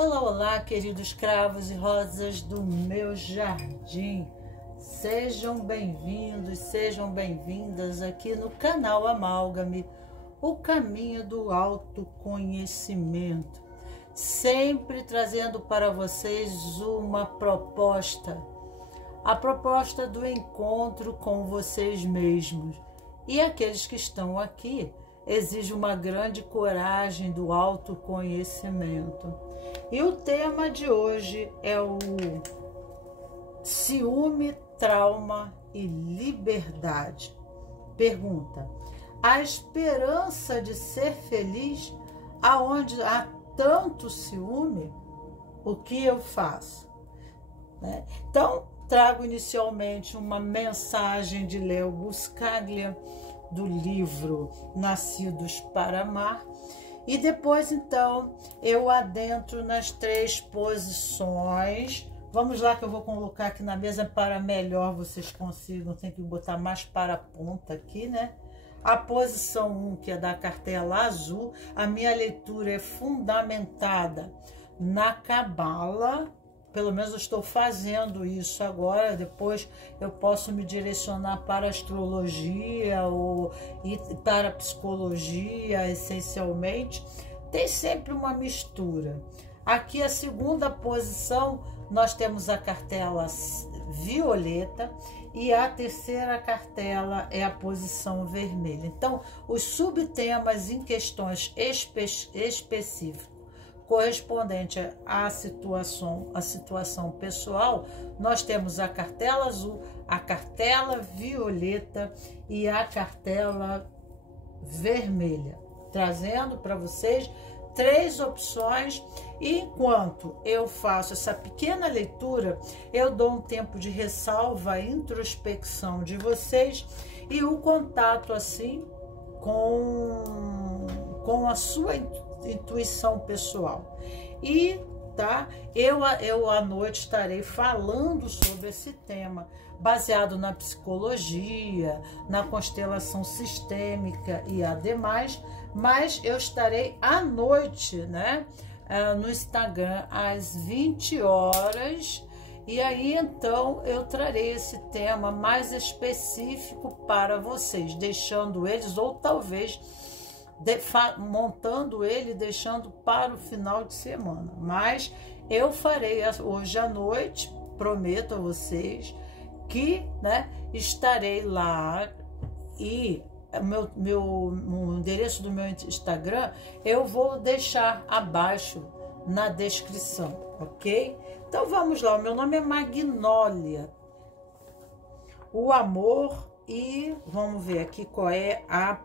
Olá, olá, queridos cravos e rosas do meu jardim. Sejam bem-vindos, sejam bem-vindas aqui no canal Amálgame, o caminho do autoconhecimento. Sempre trazendo para vocês uma proposta, a proposta do encontro com vocês mesmos. E aqueles que estão aqui exige uma grande coragem do autoconhecimento. E o tema de hoje é o ciúme, trauma e liberdade. Pergunta: a esperança de ser feliz aonde há tanto ciúme? O que eu faço? Então, trago inicialmente uma mensagem de Léo Buscaglia, do livro Nascidos para Amar, e depois então eu adentro nas 3 posições. Vamos lá, que eu vou colocar aqui na mesa para melhor vocês consigam. Tem que botar mais para a ponta aqui, né? A posição 1, que é da cartela azul, a minha leitura é fundamentada na Cabala. Pelo menos eu estou fazendo isso agora. Depois eu posso me direcionar para a astrologia ou para a psicologia, essencialmente. Tem sempre uma mistura. Aqui a segunda posição, nós temos a cartela violeta e a terceira cartela é a posição vermelha. Então, os subtemas em questões específicas correspondente à situação pessoal, nós temos a cartela azul, a cartela violeta e a cartela vermelha, trazendo para vocês 3 opções. E enquanto eu faço essa pequena leitura, eu dou um tempo de ressalva, introspecção de vocês e o contato assim com a sua intuição pessoal. E eu à noite estarei falando sobre esse tema, baseado na psicologia, na constelação sistêmica e ademais, mas eu estarei à noite, né, no Instagram às 20 horas, e aí então eu trarei esse tema mais específico para vocês, deixando eles, ou talvez montando ele, deixando para o final de semana. Mas eu farei hoje à noite, prometo a vocês que, né, estarei lá. E o endereço do meu Instagram eu vou deixar abaixo na descrição, ok? Então vamos lá. O meu nome é Magnólia, o amor, e vamos ver aqui qual é a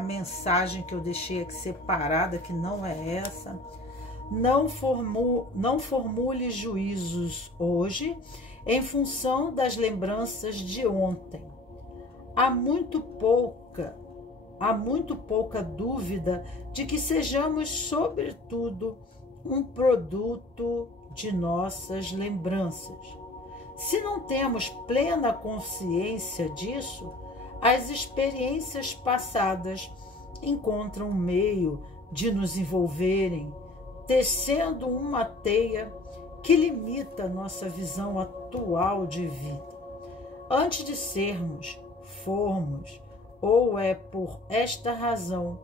mensagem que eu deixei aqui separada, que não é essa. Não formule juízos hoje em função das lembranças de ontem. Há muito pouca dúvida de que sejamos, sobretudo, um produto de nossas lembranças. Se não temos plena consciência disso, as experiências passadas encontram um meio de nos envolverem, tecendo uma teia que limita nossa visão atual de vida. Antes de sermos, formos, ou é por esta razão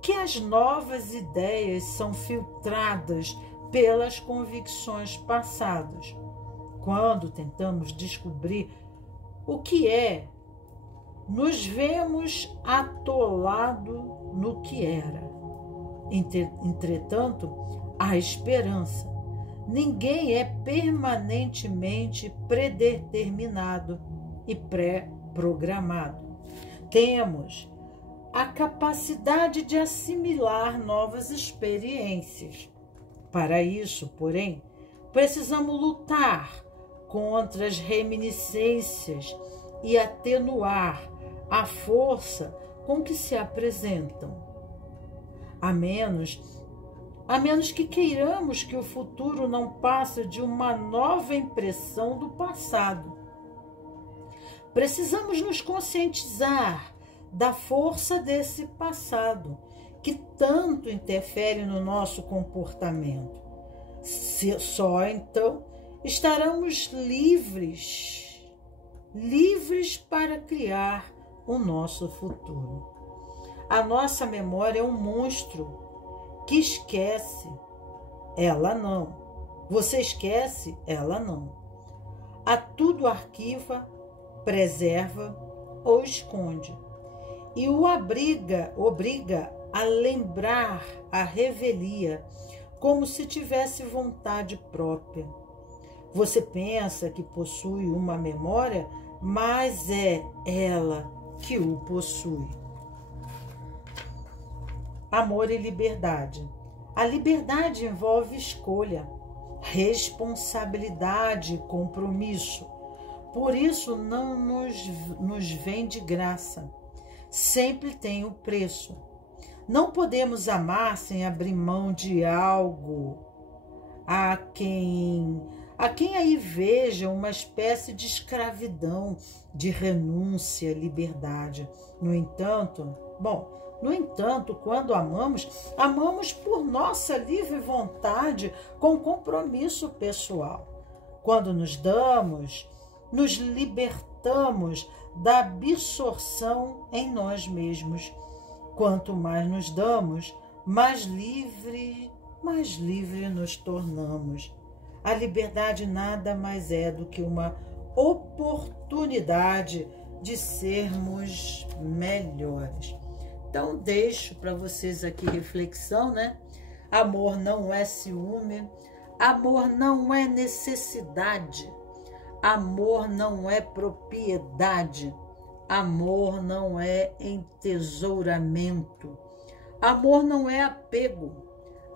que as novas ideias são filtradas pelas convicções passadas. Quando tentamos descobrir o que é, nos vemos atolados no que era. Entretanto, há esperança. Ninguém é permanentemente predeterminado e pré-programado. Temos a capacidade de assimilar novas experiências. Para isso, porém, precisamos lutar contra as reminiscências e atenuar a força com que se apresentam. A menos que queiramos que o futuro não passe de uma nova impressão do passado. Precisamos nos conscientizar da força desse passado, que tanto interfere no nosso comportamento. Só então estaremos livres para criar o nosso futuro. A nossa memória é um monstro que esquece, ela não. Você esquece, ela não. A tudo arquiva, preserva ou esconde. E o obriga a lembrar a revelia, como se tivesse vontade própria. Você pensa que possui uma memória, mas é ela que o possui. Amor e liberdade. A liberdade envolve escolha, responsabilidade e compromisso. Por isso não nos vem de graça. Sempre tem o preço. Não podemos amar sem abrir mão de algo a quem aí veja uma espécie de escravidão, de renúncia, liberdade. No entanto, quando amamos por nossa livre vontade, com compromisso pessoal. Quando nos damos, nos libertamos da absorção em nós mesmos. Quanto mais nos damos, mais livre nos tornamos. A liberdade nada mais é do que uma oportunidade de sermos melhores. Então, deixo para vocês aqui reflexão, né? Amor não é ciúme, amor não é necessidade, amor não é propriedade, amor não é entesouramento, amor não é apego,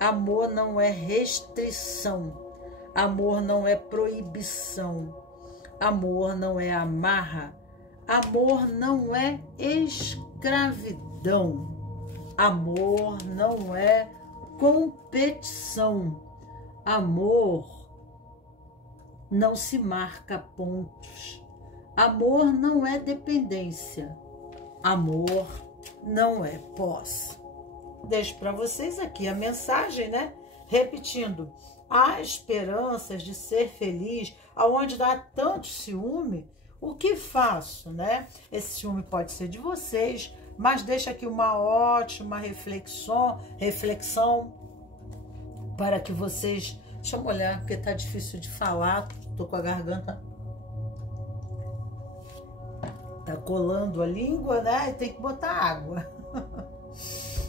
amor não é restrição, amor não é proibição, amor não é amarra, amor não é escravidão, amor não é competição, amor não se marca pontos, amor não é dependência, amor não é posse. Deixo para vocês aqui a mensagem, né? Repetindo, há esperanças de ser feliz, aonde dá tanto ciúme, o que faço, né? Esse ciúme pode ser de vocês, mas deixa aqui uma ótima reflexão para que vocês... Deixa eu olhar, porque tá difícil de falar, tô com a garganta... Tá colando a língua, né? E tem que botar água.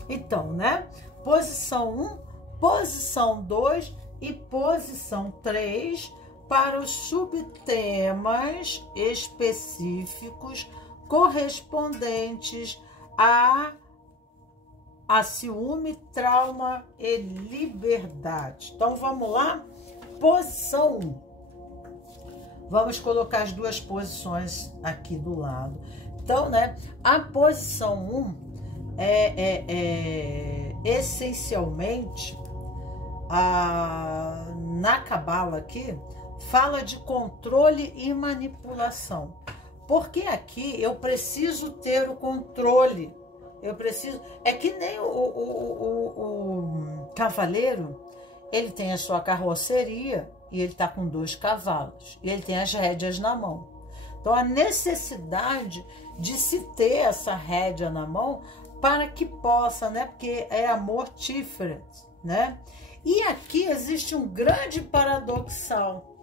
Então, né? Posição 1, posição 2 e posição 3 para os subtemas específicos correspondentes a ciúme, trauma e liberdade. Então, vamos lá? Posição 1. Vamos colocar as duas posições aqui do lado. Então, né? A posição 1 essencialmente, na Cabala aqui, fala de controle e manipulação. Porque aqui eu preciso ter o controle. É que nem o cavaleiro, ele tem a sua carroceria e ele está com 2 cavalos. E ele tem as rédeas na mão. Então, a necessidade de se ter essa rédea na mão para que possa, né? Porque é amor different, né? E aqui existe um grande paradoxal,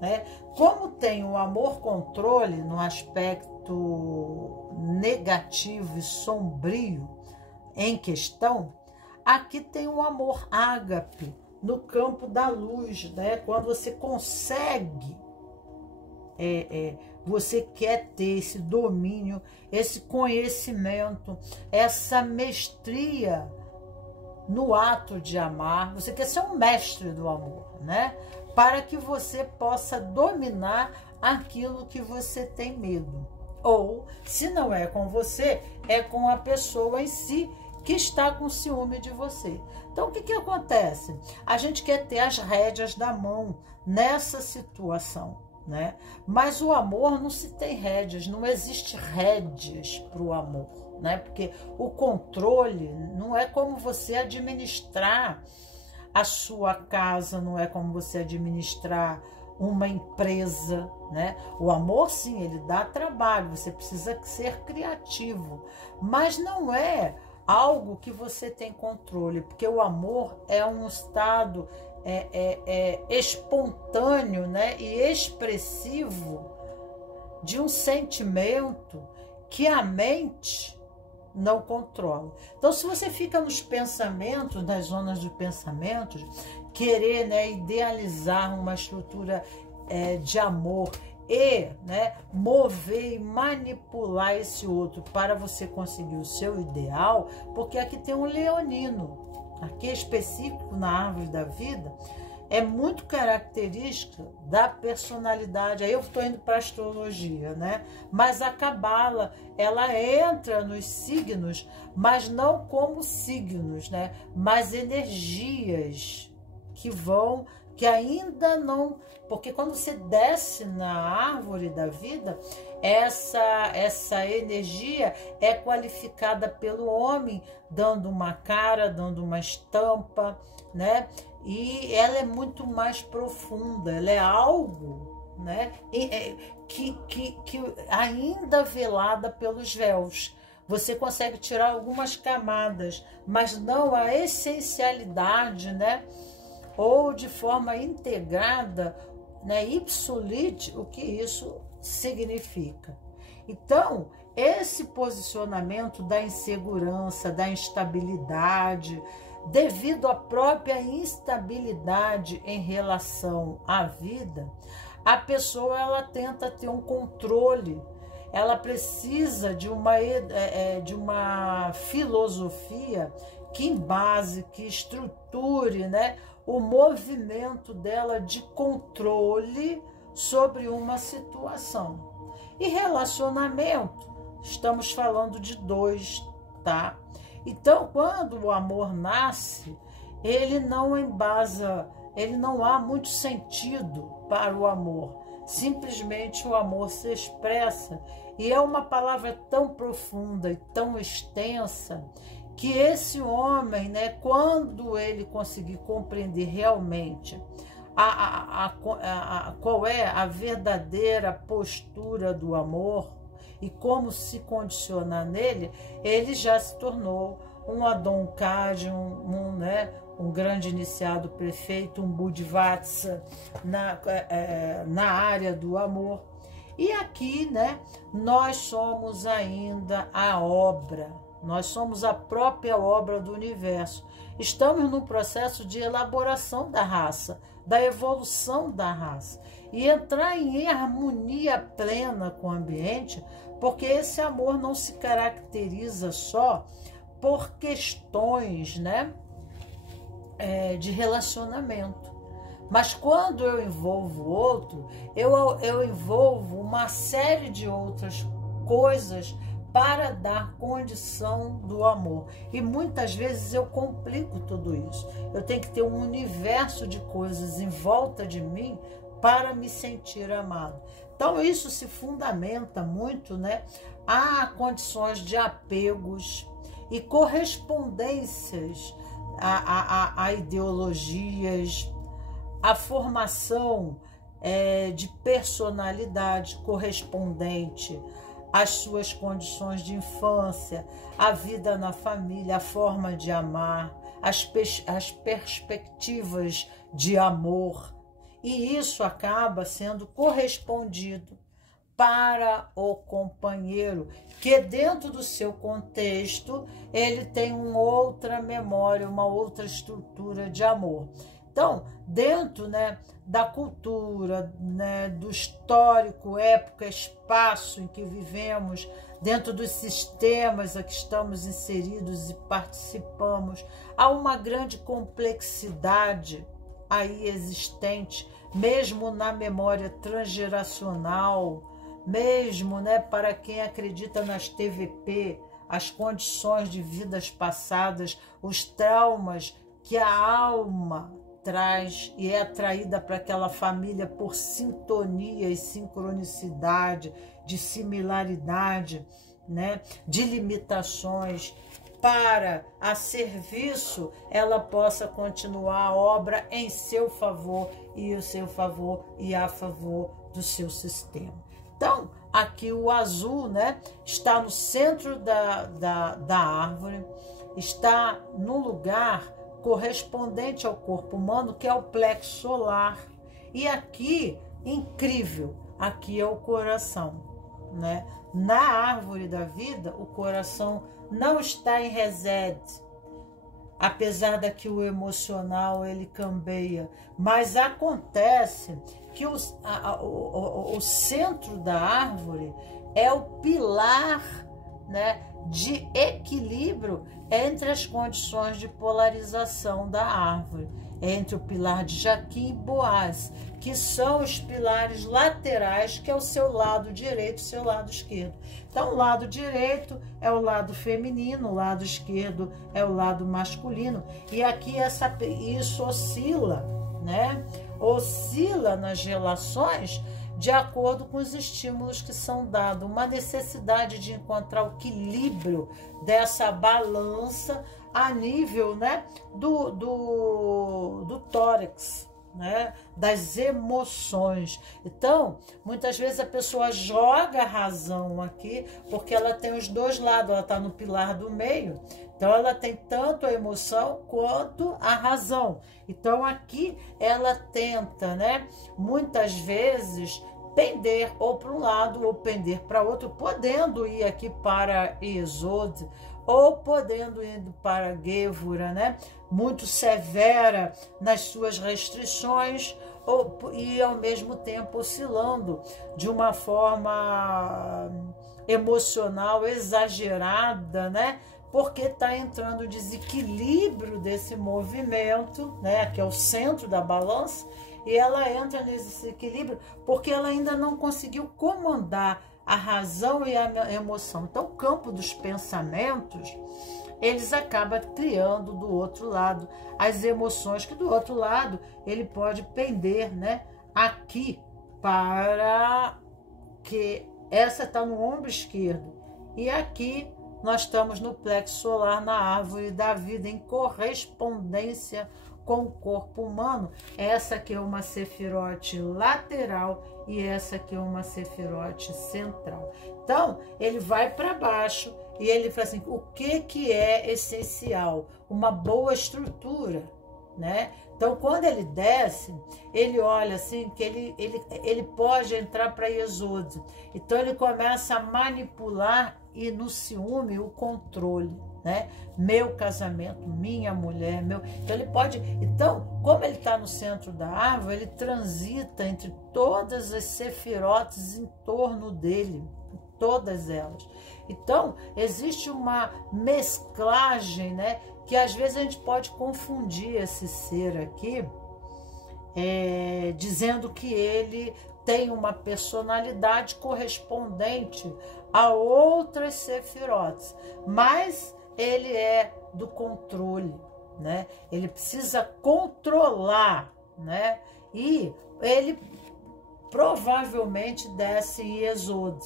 né? Como tem o amor-controle no aspecto negativo e sombrio em questão, aqui tem o amor ágape no campo da luz, né? Quando você consegue, você quer ter esse domínio, esse conhecimento, essa mestria no ato de amar. Você quer ser um mestre do amor, né? Para que você possa dominar aquilo que você tem medo. Ou, se não é com você, é com a pessoa em si que está com ciúme de você. Então, o que acontece? A gente quer ter as rédeas da mão nessa situação, né? Mas o amor não se tem rédeas, não existe rédeas para o amor, né? Porque o controle não é como você administrar a sua casa não é como você administrar uma empresa, né? O amor, sim, ele dá trabalho, você precisa ser criativo, mas não é algo que você tem controle, porque o amor é um estado espontâneo, né? E expressivo de um sentimento que a mente não controla. Então, se você fica nos pensamentos, nas zonas de pensamentos, querer, né, idealizar uma estrutura de amor e, né, mover e manipular esse outro para você conseguir o seu ideal, porque aqui tem um leonino, aqui específico na árvore da vida, é muito característica da personalidade. Aí eu estou indo para a astrologia, né? Mas a cabala, ela entra nos signos, mas não como signos, né? Mas energias que ainda não... Porque quando você desce na árvore da vida, essa energia é qualificada pelo homem, dando uma cara, dando uma estampa, né? E ela é muito mais profunda, ela é algo, né, que ainda velada pelos véus. Você consegue tirar algumas camadas, mas não a essencialidade, né, ou de forma integrada, né, ipsolite, o que isso significa. Então, esse posicionamento da insegurança, da instabilidade, devido à própria instabilidade em relação à vida, a pessoa ela tenta ter um controle, ela precisa de uma filosofia que embase, que estruture, né, o movimento dela de controle sobre uma situação. E relacionamento, estamos falando de dois, tá? Então, quando o amor nasce, ele não embasa, ele não há muito sentido para o amor. Simplesmente o amor se expressa. E é uma palavra tão profunda e tão extensa que esse homem, né, quando ele conseguir compreender realmente qual é a verdadeira postura do amor, e como se condicionar nele, ele já se tornou um Adon Kaj, um grande iniciado prefeito, um Bodhisattva na área do amor. E aqui, né, nós somos ainda a obra, nós somos a própria obra do universo. Estamos no processo de elaboração da raça, da evolução da raça, e entrar em harmonia plena com o ambiente, porque esse amor não se caracteriza só por questões, né, de relacionamento. Mas quando eu envolvo o outro, eu envolvo uma série de outras coisas para dar condição do amor. E muitas vezes eu complico tudo isso. Eu tenho que ter um universo de coisas em volta de mim para me sentir amado. Então isso se fundamenta muito, né, a condições de apegos e correspondências a ideologias, a formação de personalidade correspondente às suas condições de infância, a vida na família, a forma de amar, as perspectivas de amor. E isso acaba sendo correspondido para o companheiro, que dentro do seu contexto, ele tem uma outra memória, uma outra estrutura de amor. Então, dentro, né, da cultura, né, do histórico, época, espaço em que vivemos, dentro dos sistemas a que estamos inseridos e participamos, há uma grande complexidade aí existente, mesmo na memória transgeracional, mesmo, né, para quem acredita nas TVP, as condições de vidas passadas, os traumas que a alma traz e é atraída para aquela família por sintonia e sincronicidade, de similaridade, né, de limitações, para a serviço, ela possa continuar a obra em seu favor e o seu favor e a favor do seu sistema. Então, aqui o azul, né, está no centro da árvore, está no lugar correspondente ao corpo humano, que é o plexo solar. E aqui, incrível, aqui é o coração, né? Na árvore da vida, o coração não está em reset, apesar de que o emocional ele cambeia, mas acontece que o centro da árvore é o pilar, né, de equilíbrio entre as condições de polarização da árvore, entre o pilar de Jaquim e Boaz, que são os pilares laterais, que é o seu lado direito e o seu lado esquerdo. Então, o lado direito é o lado feminino, o lado esquerdo é o lado masculino. E aqui isso oscila, né? Oscila nas relações de acordo com os estímulos que são dados. Uma necessidade de encontrar o equilíbrio dessa balança a nível, né, do tórax, né, das emoções. Então, muitas vezes a pessoa joga a razão aqui, porque ela tem os dois lados, ela está no pilar do meio, então ela tem tanto a emoção quanto a razão. Então aqui ela tenta, né, muitas vezes pender ou para um lado ou pender para outro, podendo ir aqui para Esod ou podendo ir para Gévora, né? Muito severa nas suas restrições e ao mesmo tempo oscilando de uma forma emocional exagerada, né? Porque está entrando o desequilíbrio desse movimento, né? Que é o centro da balança, e ela entra nesse equilíbrio porque ela ainda não conseguiu comandar a razão e a emoção. Então, o campo dos pensamentos, eles acabam criando do outro lado as emoções, que do outro lado ele pode pender, né, aqui, para que essa está no ombro esquerdo. E aqui nós estamos no plexo solar, na árvore da vida, em correspondência com o corpo humano. Essa aqui é uma sefirote lateral e essa aqui é uma sefirote central. Então, ele vai para baixo e ele fala assim, o que é essencial? Uma boa estrutura, né? Então, quando ele desce, ele olha assim, que ele pode entrar para Esod. Então, ele começa a manipular e no ciúme o controle, né? Meu casamento, minha mulher, meu. Então ele pode. Então, como ele está no centro da árvore, ele transita entre todas as sefirotes em torno dele, todas elas. Então, existe uma mesclagem, né? Que às vezes a gente pode confundir esse ser aqui, dizendo que ele tem uma personalidade correspondente a outras sefirotes, mas ele é do controle, né? Ele precisa controlar, né? E ele provavelmente desce em Esod.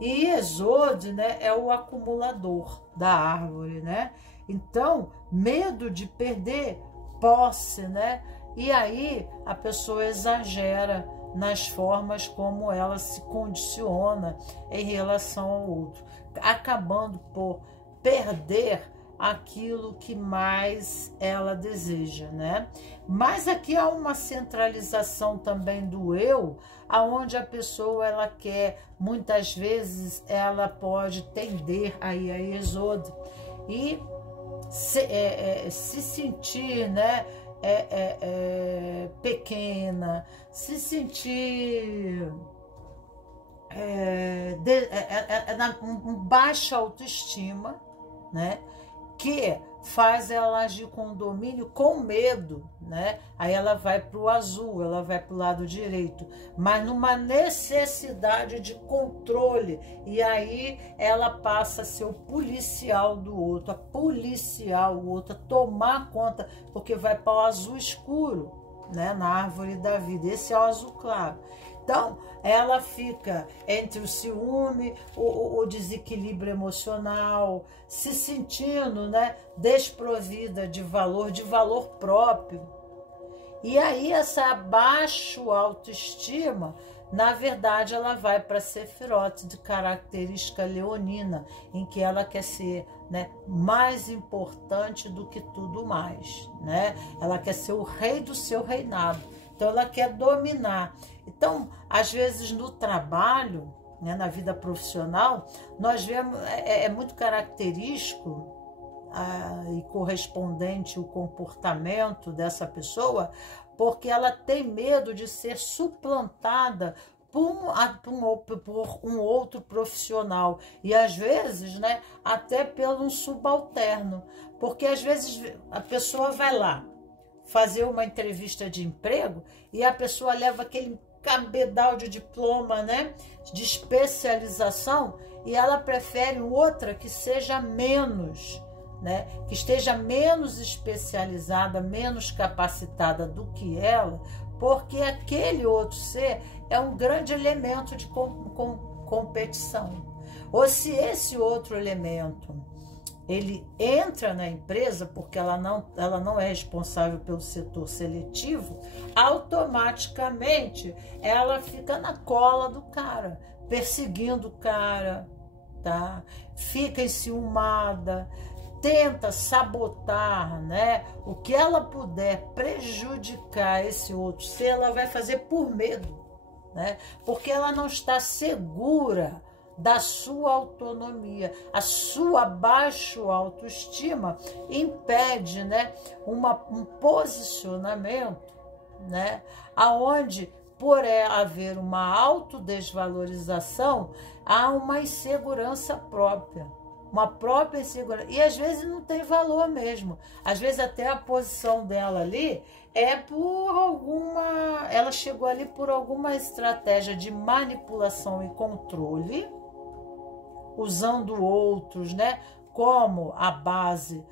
E Esod, né, é o acumulador da árvore, né? Então, medo de perder posse, né? E aí a pessoa exagera nas formas como ela se condiciona em relação ao outro, acabando por perder aquilo que mais ela deseja, né? Mas aqui há uma centralização também do eu, aonde a pessoa ela quer, muitas vezes ela pode tender aí a Esod e se sentir, né, pequena, se sentir baixa autoestima, né, que faz ela agir com domínio, com medo, né? Aí ela vai para o azul, ela vai para o lado direito, mas numa necessidade de controle, e aí ela passa a ser o policial do outro, a policiar o outro, a tomar conta, porque vai para o azul escuro, né, na árvore da vida. Esse é o azul claro. Então, ela fica entre o ciúme, o desequilíbrio emocional, se sentindo, né, desprovida de valor próprio. E aí, essa baixa autoestima, na verdade, ela vai para a Sefirot de característica leonina, em que ela quer ser, né, mais importante do que tudo mais, né? Ela quer ser o rei do seu reinado. Então, ela quer dominar. Então, às vezes, no trabalho, né, na vida profissional, nós vemos, é muito característico e correspondente o comportamento dessa pessoa, porque ela tem medo de ser suplantada por um outro profissional. E, às vezes, né, até pelo um subalterno. Porque, às vezes, a pessoa vai lá fazer uma entrevista de emprego e a pessoa leva aquele cabedal de diploma, né, de especialização, e ela prefere outra que seja menos, né, que esteja menos especializada, menos capacitada do que ela, porque aquele outro ser é um grande elemento de competição. Ou se esse outro elemento ele entra na empresa, porque ela não é responsável pelo setor seletivo, automaticamente ela fica na cola do cara, perseguindo o cara, tá? Fica enciumada, tenta sabotar, né? O que ela puder prejudicar esse outro ser, ela vai fazer por medo, né? Porque ela não está segura da sua autonomia. A sua baixa autoestima impede, né, um posicionamento, né, aonde, por haver uma autodesvalorização, há uma insegurança própria. Uma própria insegurança. E às vezes não tem valor mesmo. Às vezes até a posição dela ali é por alguma... Ela chegou ali por alguma estratégia de manipulação e controle, usando outros, né, como a base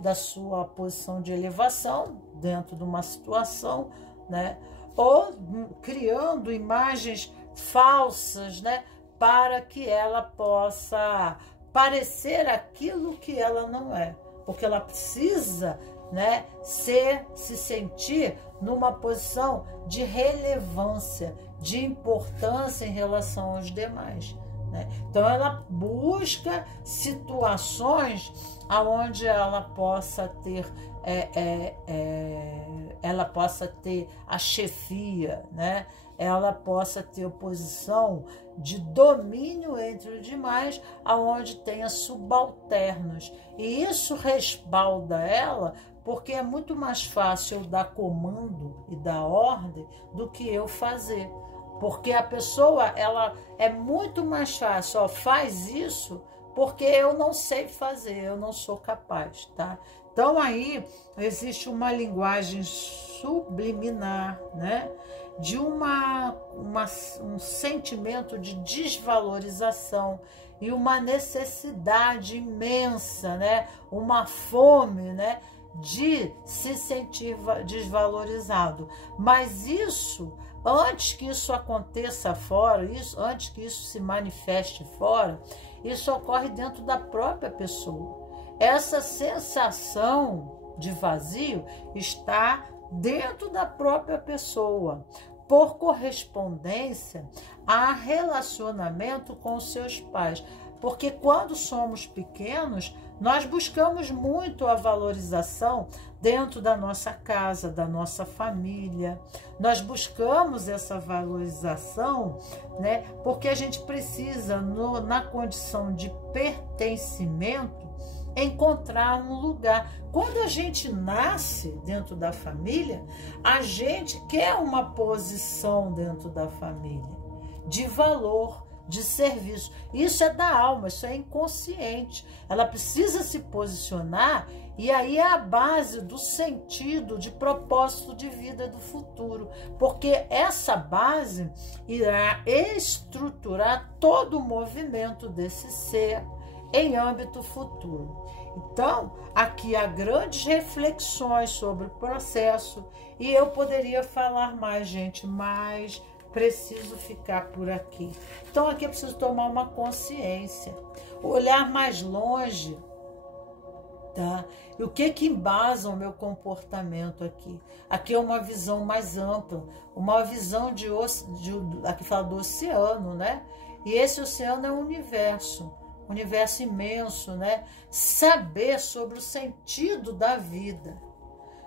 da sua posição de elevação dentro de uma situação, né, ou criando imagens falsas, né, para que ela possa parecer aquilo que ela não é, porque ela precisa, né, se sentir numa posição de relevância, de importância em relação aos demais. Então ela busca situações aonde ela possa ter a chefia, né? Ela possa ter posição de domínio entre os demais, aonde tenha subalternos. E isso respalda ela, porque é muito mais fácil eu dar comando e dar ordem do que eu fazer. Porque a pessoa, ela é muito mais fácil, ó, faz isso porque eu não sei fazer, eu não sou capaz, tá? Então aí existe uma linguagem subliminar, né? De um sentimento de desvalorização e uma necessidade imensa, né? Uma fome, né, de se sentir desvalorizado. Mas isso, antes que isso aconteça fora, antes que isso se manifeste fora, isso ocorre dentro da própria pessoa. Essa sensação de vazio está dentro da própria pessoa, por correspondência a relacionamento com os seus pais. Porque quando somos pequenos, nós buscamos muito a valorização dentro da nossa casa, da nossa família. Nós buscamos essa valorização, né, porque a gente precisa, na condição de pertencimento, encontrar um lugar. Quando a gente nasce dentro da família, a gente quer uma posição dentro da família, de valor, de serviço. Isso é da alma, isso é inconsciente. Ela precisa se posicionar, e aí é a base do sentido, de propósito de vida do futuro, porque essa base irá estruturar todo o movimento desse ser em âmbito futuro. Então, aqui há grandes reflexões sobre o processo e eu poderia falar mais, gente, mas preciso ficar por aqui. Então, aqui eu preciso tomar uma consciência, olhar mais longe, tá? E o que embasa o meu comportamento aqui? Aqui é uma visão mais ampla, uma visão aqui fala do oceano, né? E esse oceano é um universo imenso, né? Saber sobre o sentido da vida,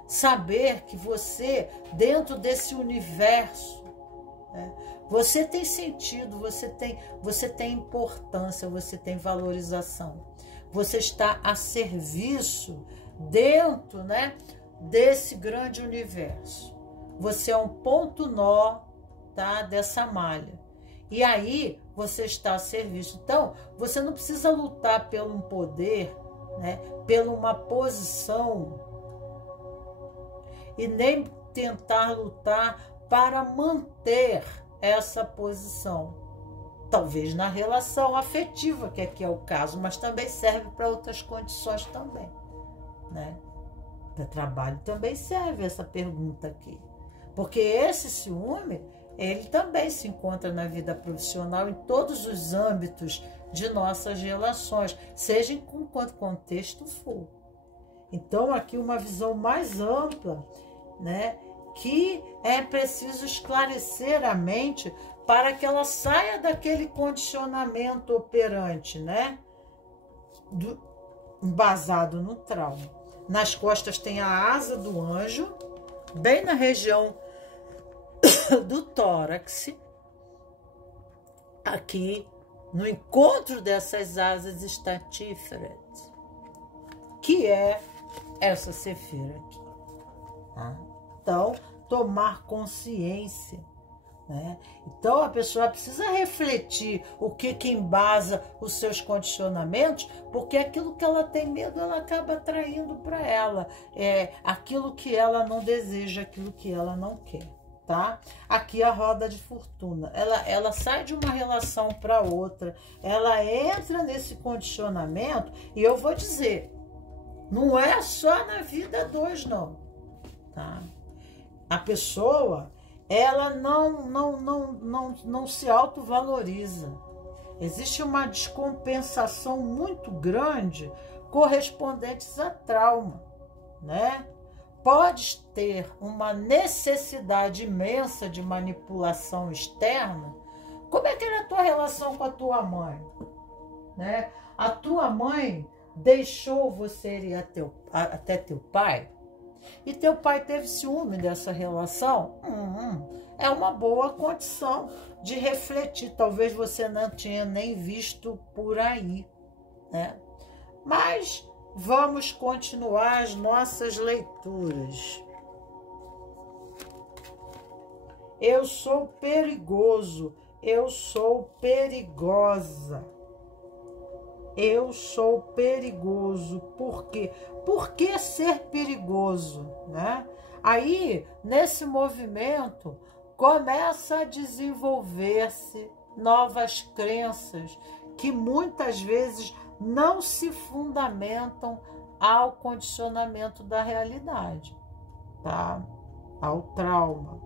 saber que você, dentro desse universo, né, você tem sentido, você tem importância, você tem valorização, você está a serviço dentro, né, desse grande universo. Você é um ponto nó, tá, dessa malha. E aí você está a serviço. Então, você não precisa lutar pelo um poder, né, pela uma posição, e nem tentar lutar para manter essa posição. Talvez na relação afetiva, que aqui é o caso, mas também serve para outras condições também, né? Para trabalho também serve essa pergunta aqui. Porque esse ciúme, ele também se encontra na vida profissional, em todos os âmbitos de nossas relações, seja em quanto contexto for. Então, aqui uma visão mais ampla, né, que é preciso esclarecer a mente para que ela saia daquele condicionamento operante, né, embasado no trauma. Nas costas tem a asa do anjo, bem na região do tórax. Aqui, no encontro dessas asas, está Tiferet, que é essa Sefira aqui. Tá? Então, tomar consciência, né? Então, a pessoa precisa refletir o que embasa os seus condicionamentos, porque aquilo que ela tem medo, ela acaba atraindo para ela. É aquilo que ela não deseja, aquilo que ela não quer. Tá? Aqui a roda de fortuna, ela sai de uma relação para outra, ela entra nesse condicionamento, e eu vou dizer, não é só na vida 2, não, tá? A pessoa, ela não se autovaloriza, existe uma descompensação muito grande correspondentes a trauma, né? Podes ter uma necessidade imensa de manipulação externa. Como é que era a tua relação com a tua mãe? Né? A tua mãe deixou você ir até teu pai? E teu pai teve ciúme dessa relação? É uma boa condição de refletir. Talvez você não tinha nem visto por aí, né? Mas vamos continuar as nossas leituras. Eu sou perigoso, eu sou perigosa. Eu sou perigoso. Por quê? Por que ser perigoso, né? Aí, nesse movimento, começa a desenvolver-se novas crenças que muitas vezes não se fundamentam ao condicionamento da realidade, tá? Ao trauma.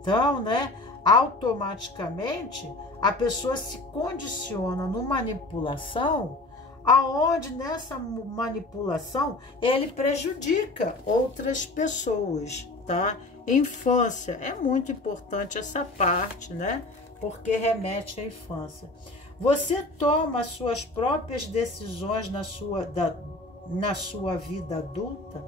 Então, né, automaticamente a pessoa se condiciona no manipulação, aonde nessa manipulação ele prejudica outras pessoas, tá? Infância, é muito importante essa parte, né? Porque remete à infância. Você toma as suas próprias decisões na sua vida adulta?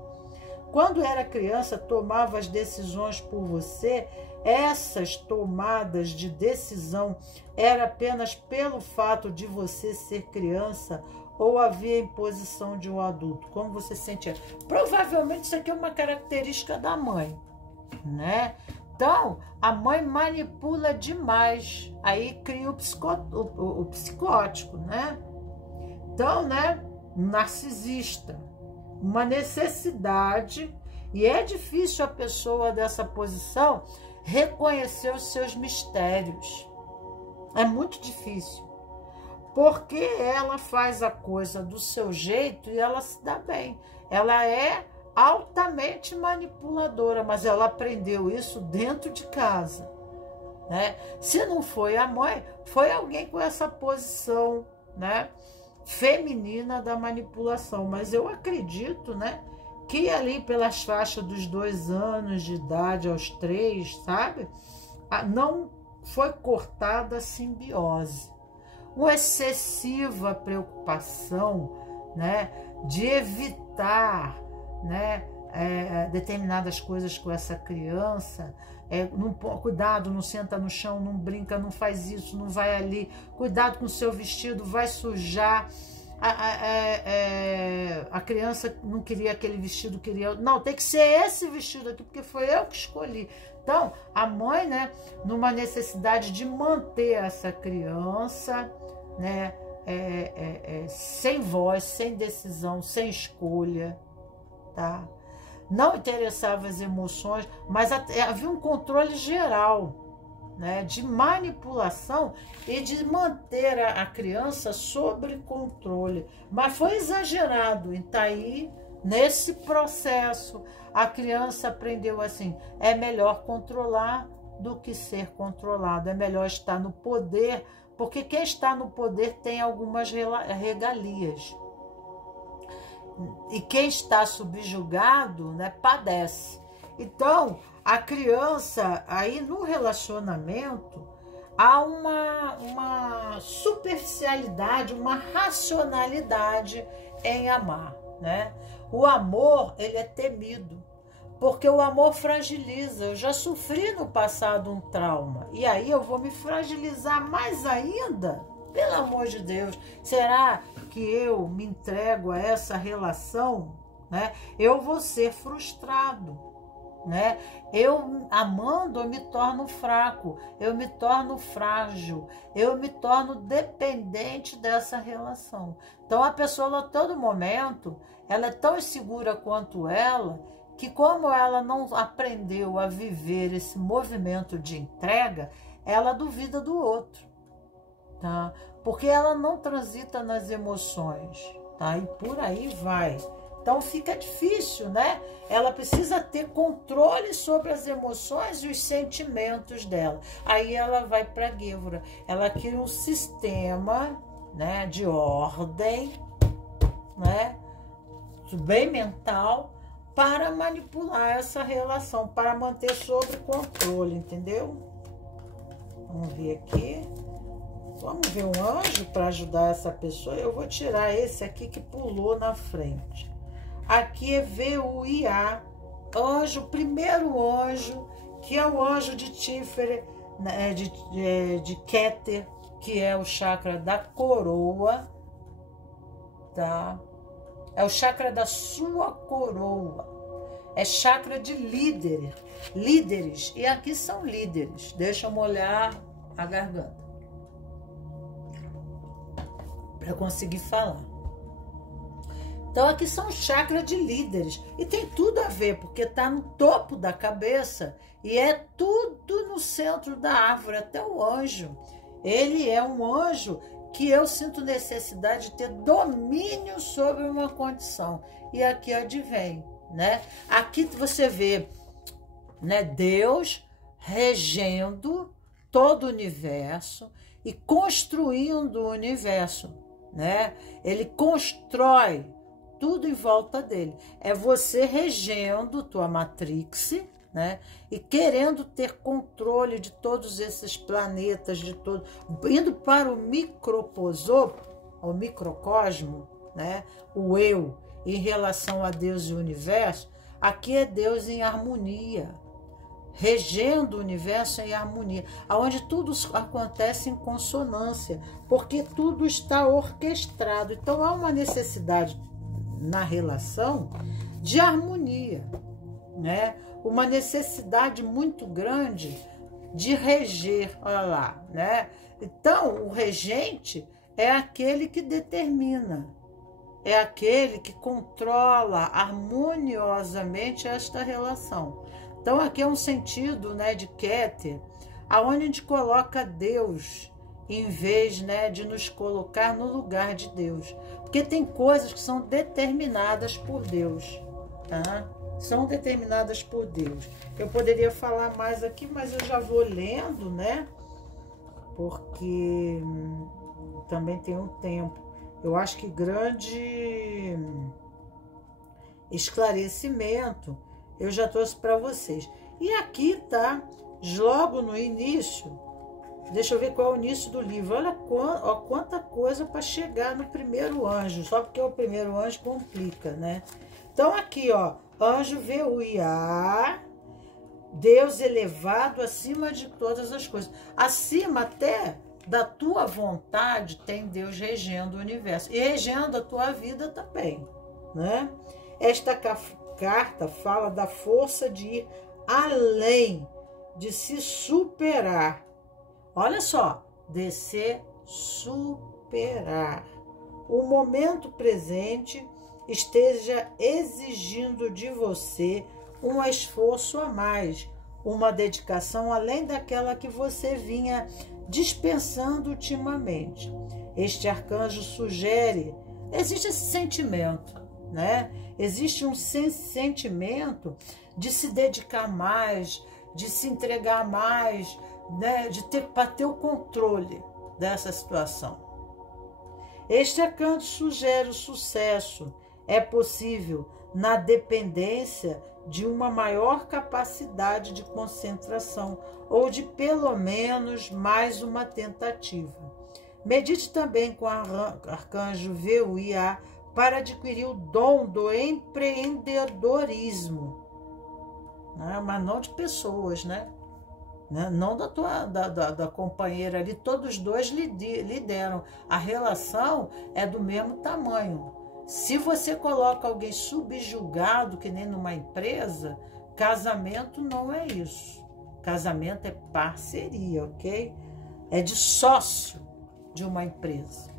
Quando era criança, tomava as decisões por você? Essas tomadas de decisão era apenas pelo fato de você ser criança ou havia imposição de um adulto? Como você sentia? Provavelmente isso aqui é uma característica da mãe, né? Então, a mãe manipula demais, aí cria o psicótico, né? Então, né, narcisista, uma necessidade, e é difícil a pessoa dessa posição reconhecer os seus mistérios. É muito difícil. porque ela faz a coisa do seu jeito e ela se dá bem. Ela é altamente manipuladora, mas ela aprendeu isso dentro de casa, né? Se não foi a mãe, foi alguém com essa posição, né, feminina da manipulação. Mas eu acredito, né, que ali pelas faixas dos 2 anos de idade aos 3, sabe, não foi cortada a simbiose. Uma excessiva preocupação, né, de evitar, né, determinadas coisas com essa criança. Cuidado, não senta no chão, não brinca, não faz isso, não vai ali, cuidado com o seu vestido, vai sujar. A criança não queria aquele vestido, queria... Não, tem que ser esse vestido aqui, porque foi eu que escolhi. Então, a mãe, né, numa necessidade de manter essa criança, né, sem voz, sem decisão, sem escolha, tá? Não interessava as emoções, mas havia um controle geral, né, de manipulação e de manter a criança sob controle. Mas foi exagerado, então aí, nesse processo, a criança aprendeu assim: é melhor controlar do que ser controlado, é melhor estar no poder, porque quem está no poder tem algumas regalias. E quem está subjugado, né, padece. Então, a criança, aí no relacionamento, há uma superficialidade, uma racionalidade em amar, né? O amor, ele é temido, porque o amor fragiliza. Eu já sofri no passado um trauma, e aí eu vou me fragilizar mais ainda? Pelo amor de Deus, será que eu me entrego a essa relação, né? Eu vou ser frustrado, né? Eu amando, eu me torno fraco, eu me torno frágil, eu me torno dependente dessa relação. Então a pessoa, a todo momento, ela é tão insegura quanto ela, que como ela não aprendeu a viver esse movimento de entrega, ela duvida do outro, tá? Porque ela não transita nas emoções, tá? E por aí vai. Então fica difícil, né? Ela precisa ter controle sobre as emoções e os sentimentos dela. Aí ela vai para a Gevura. Ela cria um sistema, né, de ordem, né, bem mental, para manipular essa relação, para manter sob controle, entendeu? Vamos ver aqui. Vamos ver um anjo para ajudar essa pessoa. Eu vou tirar esse aqui que pulou na frente. Aqui é VUIA, anjo, primeiro anjo, que é o anjo de Tiferet, né, de Keter, que é o chakra da coroa, tá? É o chakra da sua coroa. É chakra de líderes. E aqui são líderes. Deixa eu molhar a garganta para conseguir falar. Então aqui são chakras de líderes. E tem tudo a ver, porque está no topo da cabeça e é tudo no centro da árvore, até o anjo. Ele é um anjo que eu sinto necessidade de ter domínio sobre uma condição. E aqui advém, né? Aqui você vê, né, Deus regendo todo o universo e construindo o universo, né? Ele constrói tudo em volta dele. É você regendo tua matrix, né? E querendo ter controle de todos esses planetas, de todo, indo para o microposopo, o microcosmo, né? O eu em relação a Deus e o universo. Aqui é Deus em harmonia, regendo o universo em harmonia, onde tudo acontece em consonância, porque tudo está orquestrado. Então há uma necessidade na relação de harmonia, né? Uma necessidade muito grande de reger, olha lá, né? Então o regente é aquele que determina, é aquele que controla harmoniosamente esta relação. Então aqui é um sentido, né, de Keter, aonde a gente coloca Deus em vez, né, de nos colocar no lugar de Deus. Porque tem coisas que são determinadas por Deus, tá? São determinadas por Deus. Eu poderia falar mais aqui, mas eu já vou lendo, né? Porque também tem um tempo. Eu acho que grande esclarecimento eu já trouxe para vocês. E aqui tá, logo no início, deixa eu ver qual é o início do livro. Olha quanta coisa para chegar no primeiro anjo, só porque o primeiro anjo complica, né? Então aqui, ó, anjo VUIA, Deus elevado acima de todas as coisas. Acima até da tua vontade tem Deus regendo o universo. E regendo a tua vida também, né? Esta carta fala da força de ir além, de se superar. Olha só, de se superar. O momento presente esteja exigindo de você um esforço a mais, uma dedicação além daquela que você vinha dispensando ultimamente. Este arcanjo sugere, existe esse sentimento, né? Existe um sentimento de se dedicar mais, de se entregar mais, né? Para ter o controle dessa situação. Este arcanjo sugere o sucesso. É possível na dependência de uma maior capacidade de concentração ou de pelo menos mais uma tentativa. Medite também com o arcanjo VUIA para adquirir o dom do empreendedorismo, né? Mas não de pessoas, né? Não da companheira ali, todos os dois lideram. A relação é do mesmo tamanho. Se você coloca alguém subjugado, que nem numa empresa, casamento não é isso. Casamento é parceria, ok? É de sócio de uma empresa.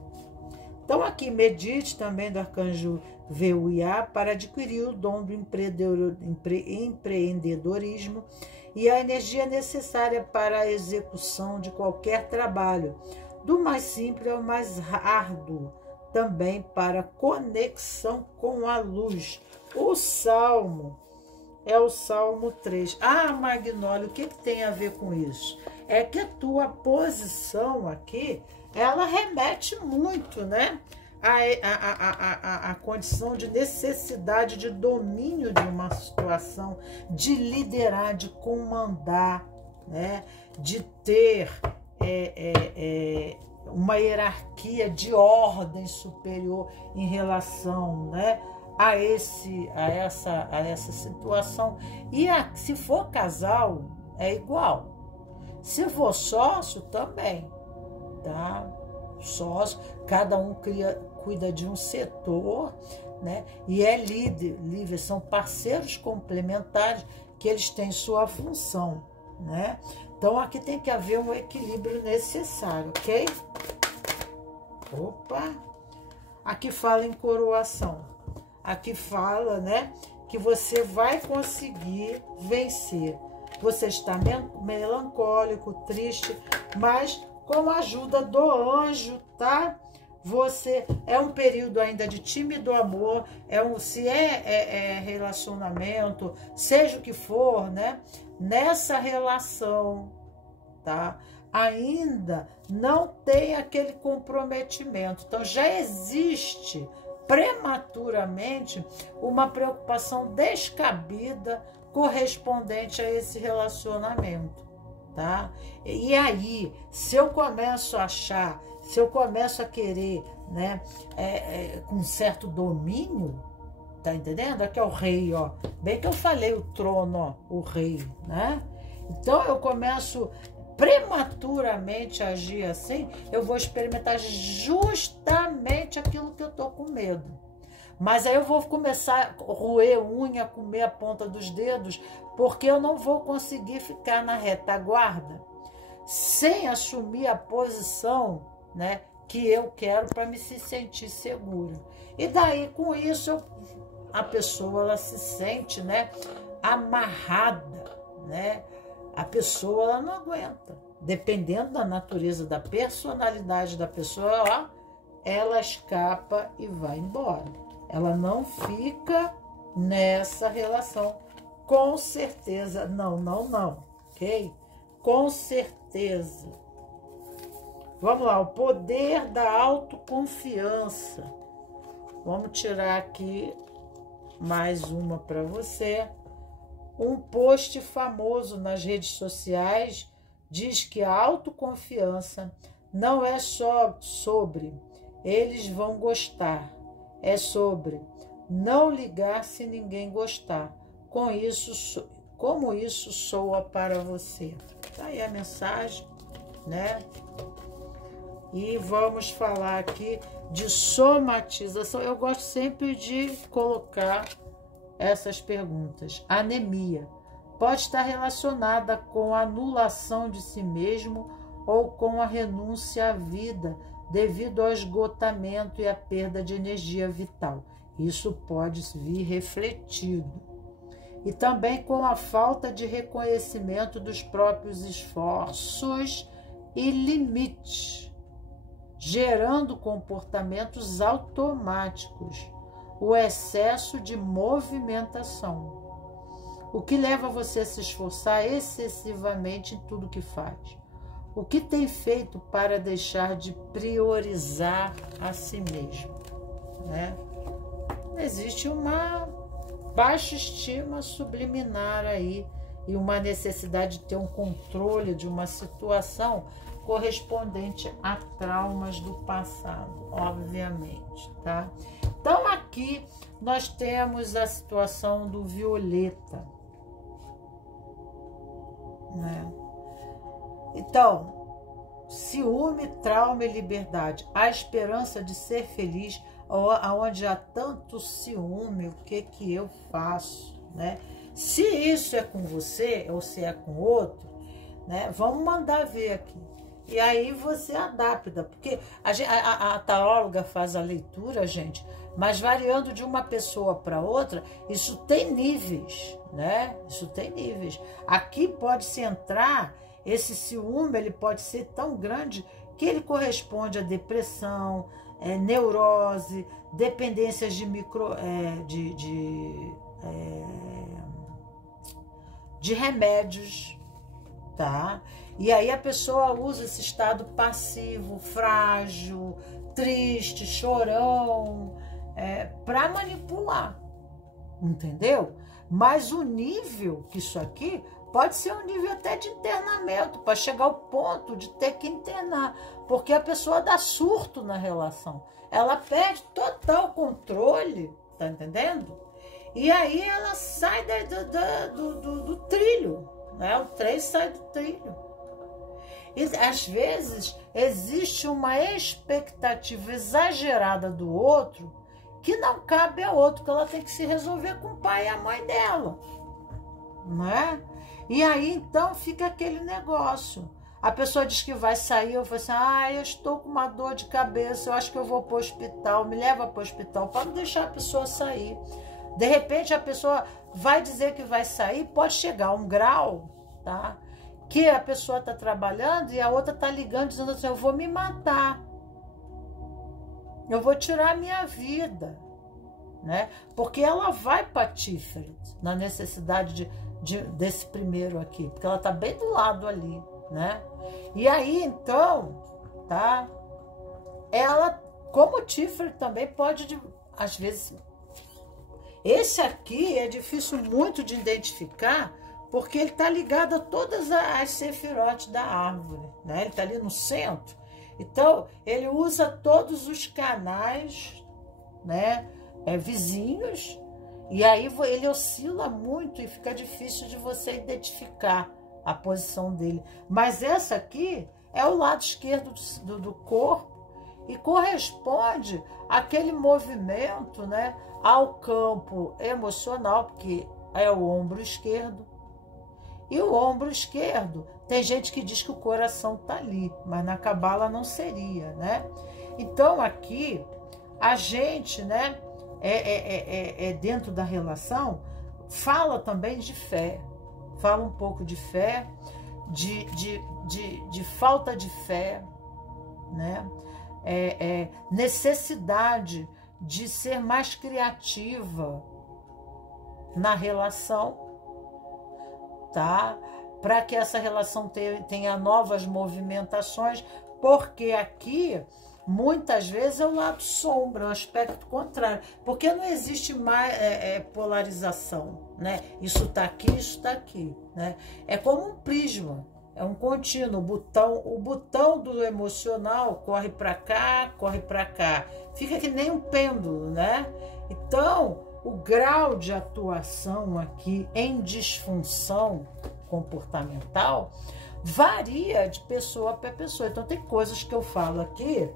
Então aqui, medite também do arcanjo VUIA para adquirir o dom do empreendedorismo e a energia necessária para a execução de qualquer trabalho, do mais simples ao mais árduo, também para conexão com a luz. O Salmo é o Salmo 3. Ah, Magnólio, o que tem a ver com isso? É que a tua posição aqui, ela remete muito, né? A condição de necessidade de domínio de uma situação, de liderar, de comandar, né? De ter uma hierarquia de ordem superior em relação, né, a essa situação. E se for casal, é igual. Se for sócio, também, tá? Sócio, cada um cuida de um setor, né? E é líder, são parceiros complementares que eles têm sua função, né? Então aqui tem que haver um equilíbrio necessário, ok? Opa! Aqui fala em coroação. Aqui fala, né, que você vai conseguir vencer. Você está melancólico, triste, mas com a ajuda do anjo, tá? Você é um período ainda de tímido amor, se é relacionamento, seja o que for, né? Nessa relação, tá? Ainda não tem aquele comprometimento. Então já existe prematuramente uma preocupação descabida correspondente a esse relacionamento, tá? E aí, se eu começo a achar, se eu começo a querer, né, com certo domínio, tá entendendo? Aqui é o rei, ó. Bem que eu falei o trono, ó, o rei, né? Então eu começo prematuramente a agir assim, eu vou experimentar justamente aquilo que eu tô com medo. Mas aí eu vou começar a roer unha, comer a ponta dos dedos, porque eu não vou conseguir ficar na retaguarda sem assumir a posição, né, que eu quero para me se sentir segura. E daí, com isso, a pessoa ela se sente, né, amarrada, né, a pessoa ela não aguenta. Dependendo da natureza, da personalidade da pessoa, ó, ela escapa e vai embora. Ela não fica nessa relação. Com certeza, não, ok? Com certeza. Vamos lá, o poder da autoconfiança. Vamos tirar aqui mais uma para você. Um post famoso nas redes sociais diz que a autoconfiança não é só sobre eles vão gostar, é sobre não ligar se ninguém gostar. Como isso soa para você? Tá aí a mensagem, né? E vamos falar aqui de somatização. Eu gosto sempre de colocar essas perguntas. Anemia pode estar relacionada com a anulação de si mesmo ou com a renúncia à vida devido ao esgotamento e à perda de energia vital. Isso pode vir refletido. E também com a falta de reconhecimento dos próprios esforços e limites, gerando comportamentos automáticos, o excesso de movimentação, o que leva você a se esforçar excessivamente em tudo que faz. O que tem feito para deixar de priorizar a si mesmo, né? Existe uma baixa estima subliminar aí e uma necessidade de ter um controle de uma situação correspondente a traumas do passado, obviamente, tá? Então aqui nós temos a situação do violeta, né? Então, ciúme, trauma e liberdade, a esperança de ser feliz, aonde há tanto ciúme, o que eu faço, né? Se isso é com você ou se é com outro, né? Vamos mandar ver aqui. E aí você adapta, porque a taróloga faz a leitura, gente, mas variando de uma pessoa para outra, isso tem níveis, né? Isso tem níveis. Aqui pode-se entrar, esse ciúme, ele pode ser tão grande que ele corresponde a depressão, neurose, dependências de remédios, tá? E aí a pessoa usa esse estado passivo, frágil, triste, chorão, para manipular, entendeu? Mas o nível que isso aqui pode ser um nível até de internamento, para chegar ao ponto de ter que internar, porque a pessoa dá surto na relação, ela perde total controle, tá entendendo? E aí ela sai do trilho, né? O trem sai do trilho. E às vezes existe uma expectativa exagerada do outro que não cabe ao outro, que ela tem que se resolver com o pai e a mãe dela, né? E aí então fica aquele negócio. A pessoa diz que vai sair, eu falo assim, eu estou com uma dor de cabeça, eu acho que eu vou para o hospital, me leva para o hospital, para não deixar a pessoa sair. De repente a pessoa vai dizer que vai sair, pode chegar a um grau, tá? Que a pessoa está trabalhando e a outra está ligando dizendo assim, eu vou me matar, eu vou tirar a minha vida, né? Porque ela vai para Tiferet, na necessidade desse primeiro aqui, porque ela está bem do lado ali, né? E aí então, tá? Ela, como Tiferet também pode, às vezes, esse aqui é difícil muito de identificar, porque ele está ligado a todas as sefirotes da árvore, né? Ele está ali no centro. Então, ele usa todos os canais, né? Vizinhos, e aí ele oscila muito e fica difícil de você identificar a posição dele. Mas essa aqui é o lado esquerdo do corpo e corresponde àquele movimento, né? Ao campo emocional, porque é o ombro esquerdo. E o ombro esquerdo, tem gente que diz que o coração tá ali, mas na cabala não seria, né? Então aqui a gente, né, dentro da relação, fala também de fé, fala um pouco de fé, de falta de fé, né? Necessidade de ser mais criativa na relação, tá? Para que essa relação tenha novas movimentações, porque aqui muitas vezes é um lado sombra, um aspecto contrário, porque não existe mais polarização, né? Isso tá aqui, isso tá aqui, né? É como um prisma, é um contínuo. O botão do emocional corre para cá, fica que nem um pêndulo, né? Então, o grau de atuação aqui em disfunção comportamental varia de pessoa para pessoa. Então, tem coisas que eu falo aqui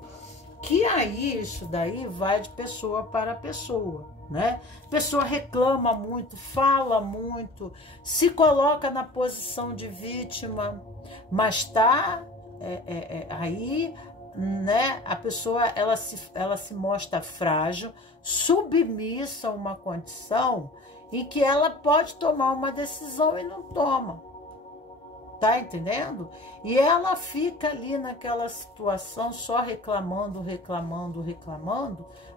que aí isso daí vai de pessoa para pessoa, né? A pessoa reclama muito, fala muito, se coloca na posição de vítima, mas tá aí, né? A pessoa ela se mostra frágil, submissa a uma condição em que ela pode tomar uma decisão e não toma. Tá entendendo? E ela fica ali naquela situação só reclamando,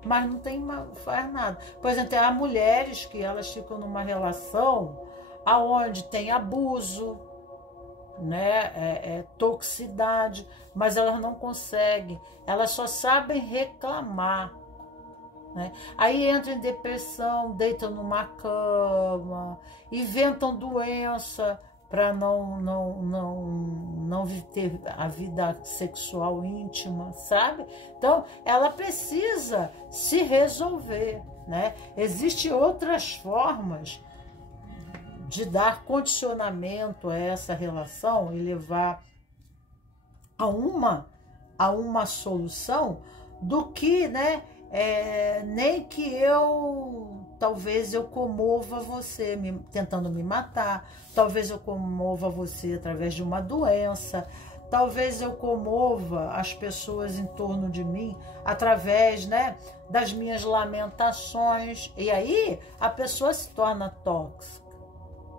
mas não faz nada. Por exemplo, há mulheres que elas ficam numa relação aonde tem abuso, né? Toxicidade, mas elas não conseguem, elas só sabem reclamar, né? Aí entram em depressão, deitam numa cama, inventam doença para não ter a vida sexual íntima, sabe? Então, ela precisa se resolver, né? Existem outras formas de dar condicionamento a essa relação e levar a uma solução do que, né? Nem que talvez eu comova você tentando me matar, talvez eu comova você através de uma doença, talvez eu comova as pessoas em torno de mim através, né, das minhas lamentações, e aí a pessoa se torna tóxica,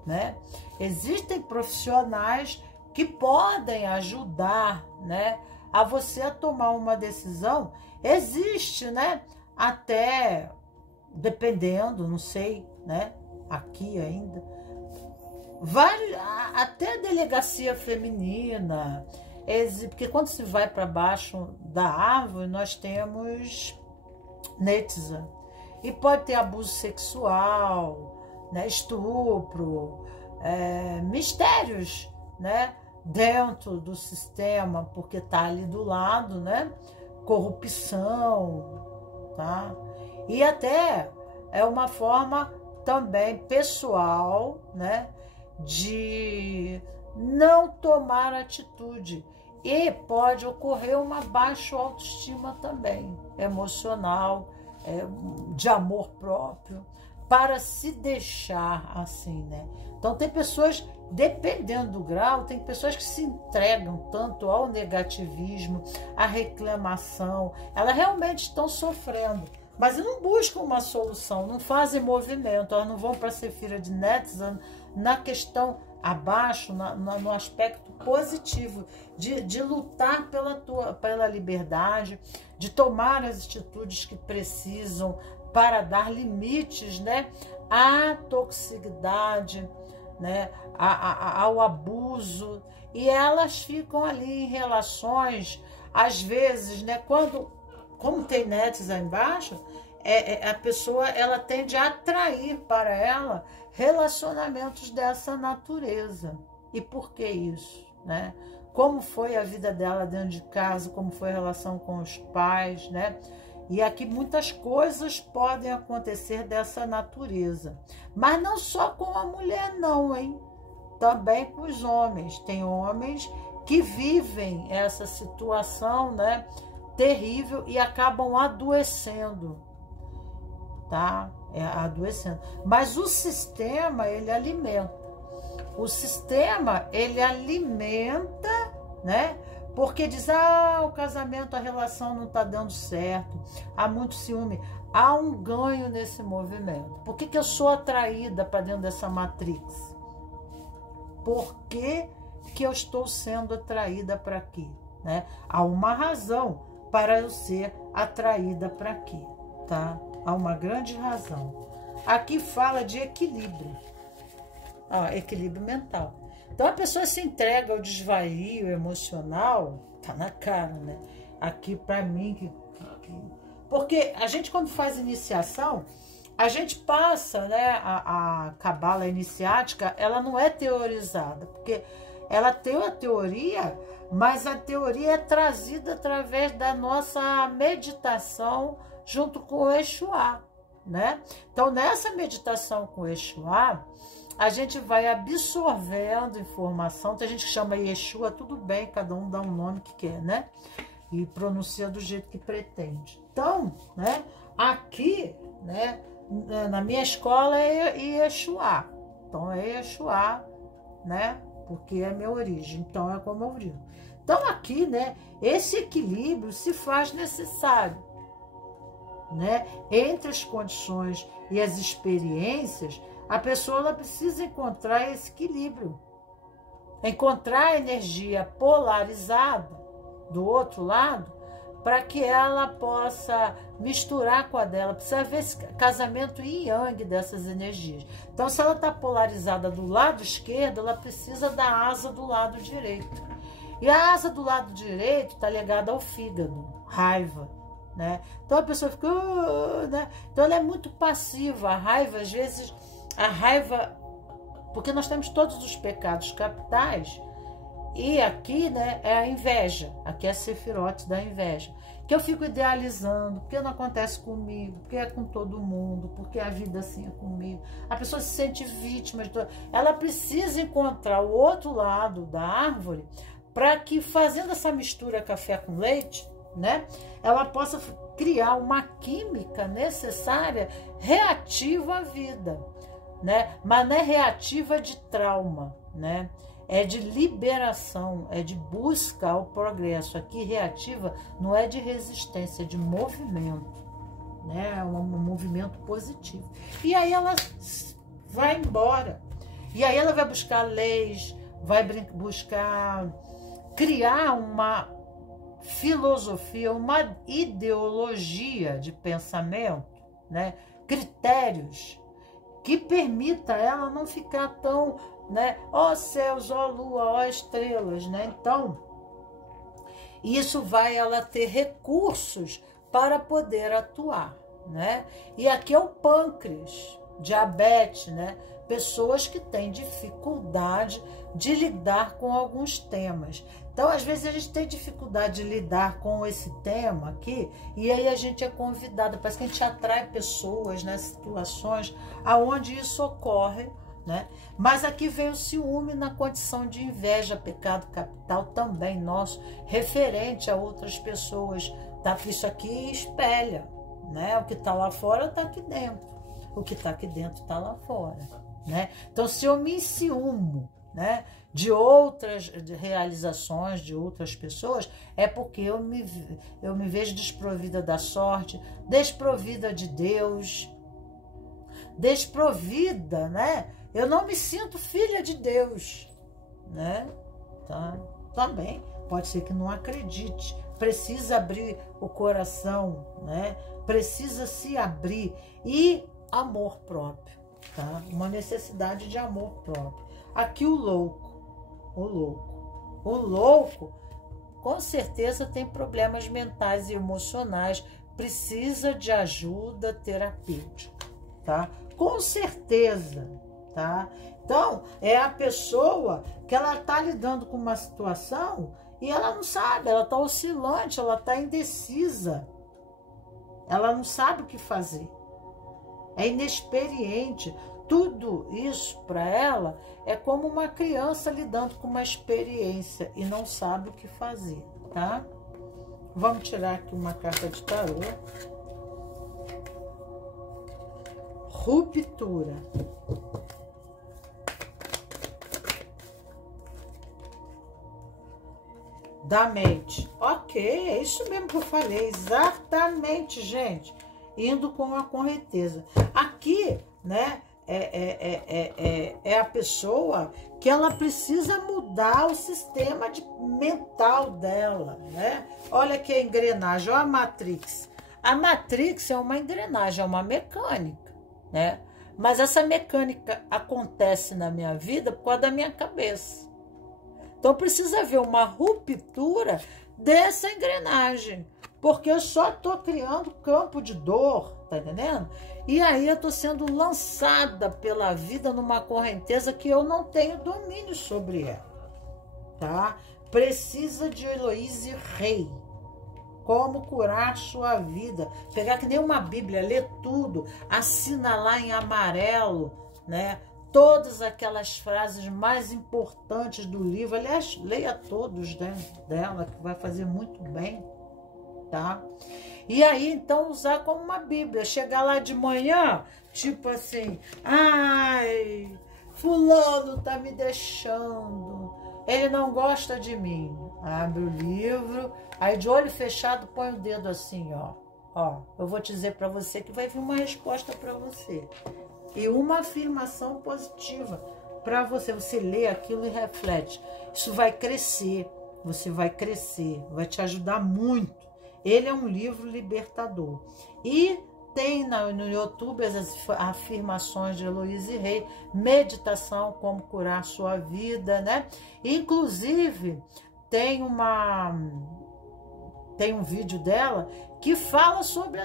né? Existem profissionais que podem ajudar, né, a você a tomar uma decisão. Existe, né, até dependendo, não sei, né, aqui ainda, até delegacia feminina, porque quando se vai para baixo da árvore, nós temos netizen, e pode ter abuso sexual, né, estupro, mistérios, né, dentro do sistema, porque tá ali do lado, né, corrupção, tá? E até é uma forma também pessoal, né, de não tomar atitude. E pode ocorrer uma baixa autoestima também, emocional, de amor próprio, para se deixar assim, né? Então tem pessoas, dependendo do grau, tem pessoas que se entregam tanto ao negativismo, à reclamação, elas realmente estão sofrendo, mas não buscam uma solução, não fazem movimento, elas não vão para a Sefira de Netizen na questão abaixo, no aspecto positivo, de lutar pela liberdade, de tomar as atitudes que precisam para dar limites, né, à toxicidade, né, ao abuso, e elas ficam ali em relações, às vezes, né, como tem netizen embaixo, a pessoa ela tende a atrair para ela relacionamentos dessa natureza. E por que isso, né? Como foi a vida dela dentro de casa, como foi a relação com os pais, né? E aqui muitas coisas podem acontecer dessa natureza. Mas não só com a mulher não, hein? Também com os homens. Tem homens que vivem essa situação, né, terrível e acabam adoecendo, tá? Adoecendo. Mas o sistema, ele alimenta. O sistema, ele alimenta, né? Porque diz, o casamento, a relação não tá dando certo, há muito ciúme. Há um ganho nesse movimento. Por que eu sou atraída para dentro dessa matrix? por que eu estou sendo atraída para aqui, né? Há uma razão para eu ser atraída para aqui, tá? Há uma grande razão. Aqui fala de equilíbrio, equilíbrio mental. Então a pessoa se entrega ao desvario emocional, tá na cara, né? Aqui para mim, porque a gente quando faz iniciação, a gente passa, né, a cabala iniciática, ela não é teorizada, porque ela tem a teoria, mas a teoria é trazida através da nossa meditação junto com o Exuá, né? Então, nessa meditação com o Exuá, a gente vai absorvendo informação. Tem gente que chama Yeshua, tudo bem, cada um dá um nome que quer, né? E pronuncia do jeito que pretende. Então, né, aqui, né, na minha escola é Yeshua. Então, é Yeshua, né? Porque é a minha origem, então é como eu digo. Então aqui, né, esse equilíbrio se faz necessário, né? Entre as condições e as experiências, a pessoa ela precisa encontrar esse equilíbrio. Encontrar a energia polarizada do outro lado, para que ela possa misturar com a dela. Precisa haver esse casamento yin yang dessas energias. Então, se ela está polarizada do lado esquerdo, ela precisa da asa do lado direito. E a asa do lado direito está ligada ao fígado, raiva, né? Então, a pessoa fica... né? Então, ela é muito passiva. A raiva, às vezes, porque nós temos todos os pecados capitais. E aqui, né, é a inveja. Aqui é a Sefirote da inveja. Que eu fico idealizando, porque não acontece comigo, porque é com todo mundo, porque a vida assim é comigo. A pessoa se sente vítima. Ela precisa encontrar o outro lado da árvore para que, fazendo essa mistura café com leite, né, ela possa criar uma química necessária reativa à vida, né? Mas não é reativa de trauma, né? É de liberação, é de busca ao progresso. Aqui, reativa não é de resistência, é de movimento, né? É um movimento positivo. E aí ela vai embora. E aí ela vai buscar leis, vai buscar criar uma filosofia, uma ideologia de pensamento, né? Critérios que permita ela não ficar tão, né, ó céus, ó lua, ó estrelas, né? Então, isso vai ela ter recursos para poder atuar, né? E aqui é o pâncreas, diabetes, né? Pessoas que têm dificuldade de lidar com alguns temas. Então, às vezes, a gente tem dificuldade de lidar com esse tema aqui, e aí a gente é convidado, parece que a gente atrai pessoas, né, situações aonde isso ocorre, né? Mas aqui vem o ciúme na condição de inveja, pecado capital também nosso, referente a outras pessoas, tá? Isso aqui espelha, né? O que está lá fora está aqui dentro, o que está aqui dentro está lá fora, né? Então, se eu me ciúmo, né, de outras realizações de outras pessoas, é porque eu me vejo desprovida da sorte, desprovida de Deus, desprovida, né? Eu não me sinto filha de Deus, né? Tá? Também pode ser que não acredite, precisa abrir o coração, né? Precisa se abrir, e amor próprio, tá? Uma necessidade de amor próprio. Aqui o louco, com certeza tem problemas mentais e emocionais, precisa de ajuda terapêutica, tá? Com certeza, tá? Então, é a pessoa que ela tá lidando com uma situação e ela não sabe, ela tá oscilante, ela tá indecisa, ela não sabe o que fazer, é inexperiente. Tudo isso para ela é como uma criança lidando com uma experiência e não sabe o que fazer, tá? Vamos tirar aqui uma carta de tarô. Ruptura. Da mente. Ok, é isso mesmo que eu falei. Exatamente, gente. Indo com a correnteza. Aqui, né, é a pessoa que ela precisa mudar o sistema mental dela, né? Olha que a engrenagem, olha a Matrix. A Matrix é uma engrenagem, é uma mecânica, né? Mas essa mecânica acontece na minha vida por causa da minha cabeça. Então precisa haver uma ruptura dessa engrenagem, porque eu só estou criando campo de dor, tá entendendo? E aí eu estou sendo lançada pela vida numa correnteza que eu não tenho domínio sobre ela, tá? Precisa de Heloíse Rei. Como curar sua vida. Pegar que nem uma Bíblia, ler tudo, assina lá em amarelo, né? Todas aquelas frases mais importantes do livro. Aliás, leia todos, né, dela, que vai fazer muito bem, tá? E aí, então, usar como uma Bíblia. Chegar lá de manhã, tipo assim, ai, fulano tá me deixando, ele não gosta de mim. Abre o livro, aí de olho fechado põe o dedo assim, ó. Ó, eu vou te dizer para você que vai vir uma resposta para você. E uma afirmação positiva para você. Você lê aquilo e reflete. Isso vai crescer, você vai crescer, vai te ajudar muito. Ele é um livro libertador. E tem no YouTube as afirmações de Heloíse Rei, meditação, como curar sua vida, né? Inclusive, tem um vídeo dela que fala sobre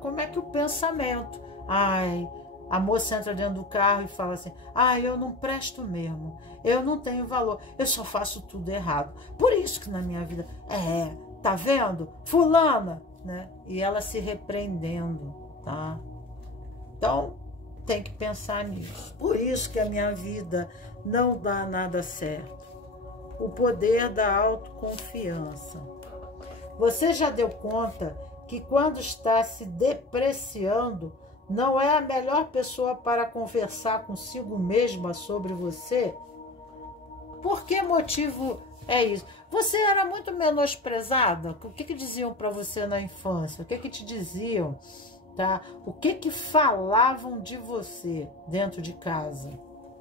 como é que o pensamento. Ai, a moça entra dentro do carro e fala assim, ai, eu não presto mesmo, eu não tenho valor, eu só faço tudo errado. Por isso que na minha vida, tá vendo? Fulana, né? E ela se repreendendo, tá? Então, tem que pensar nisso. Por isso que a minha vida não dá nada certo. O poder da autoconfiança. Você já deu conta que quando está se depreciando, não é a melhor pessoa para conversar consigo mesma sobre você? Por que motivo é isso? Você era muito menosprezada? O que diziam para você na infância? O que te diziam? Tá? O que falavam de você dentro de casa?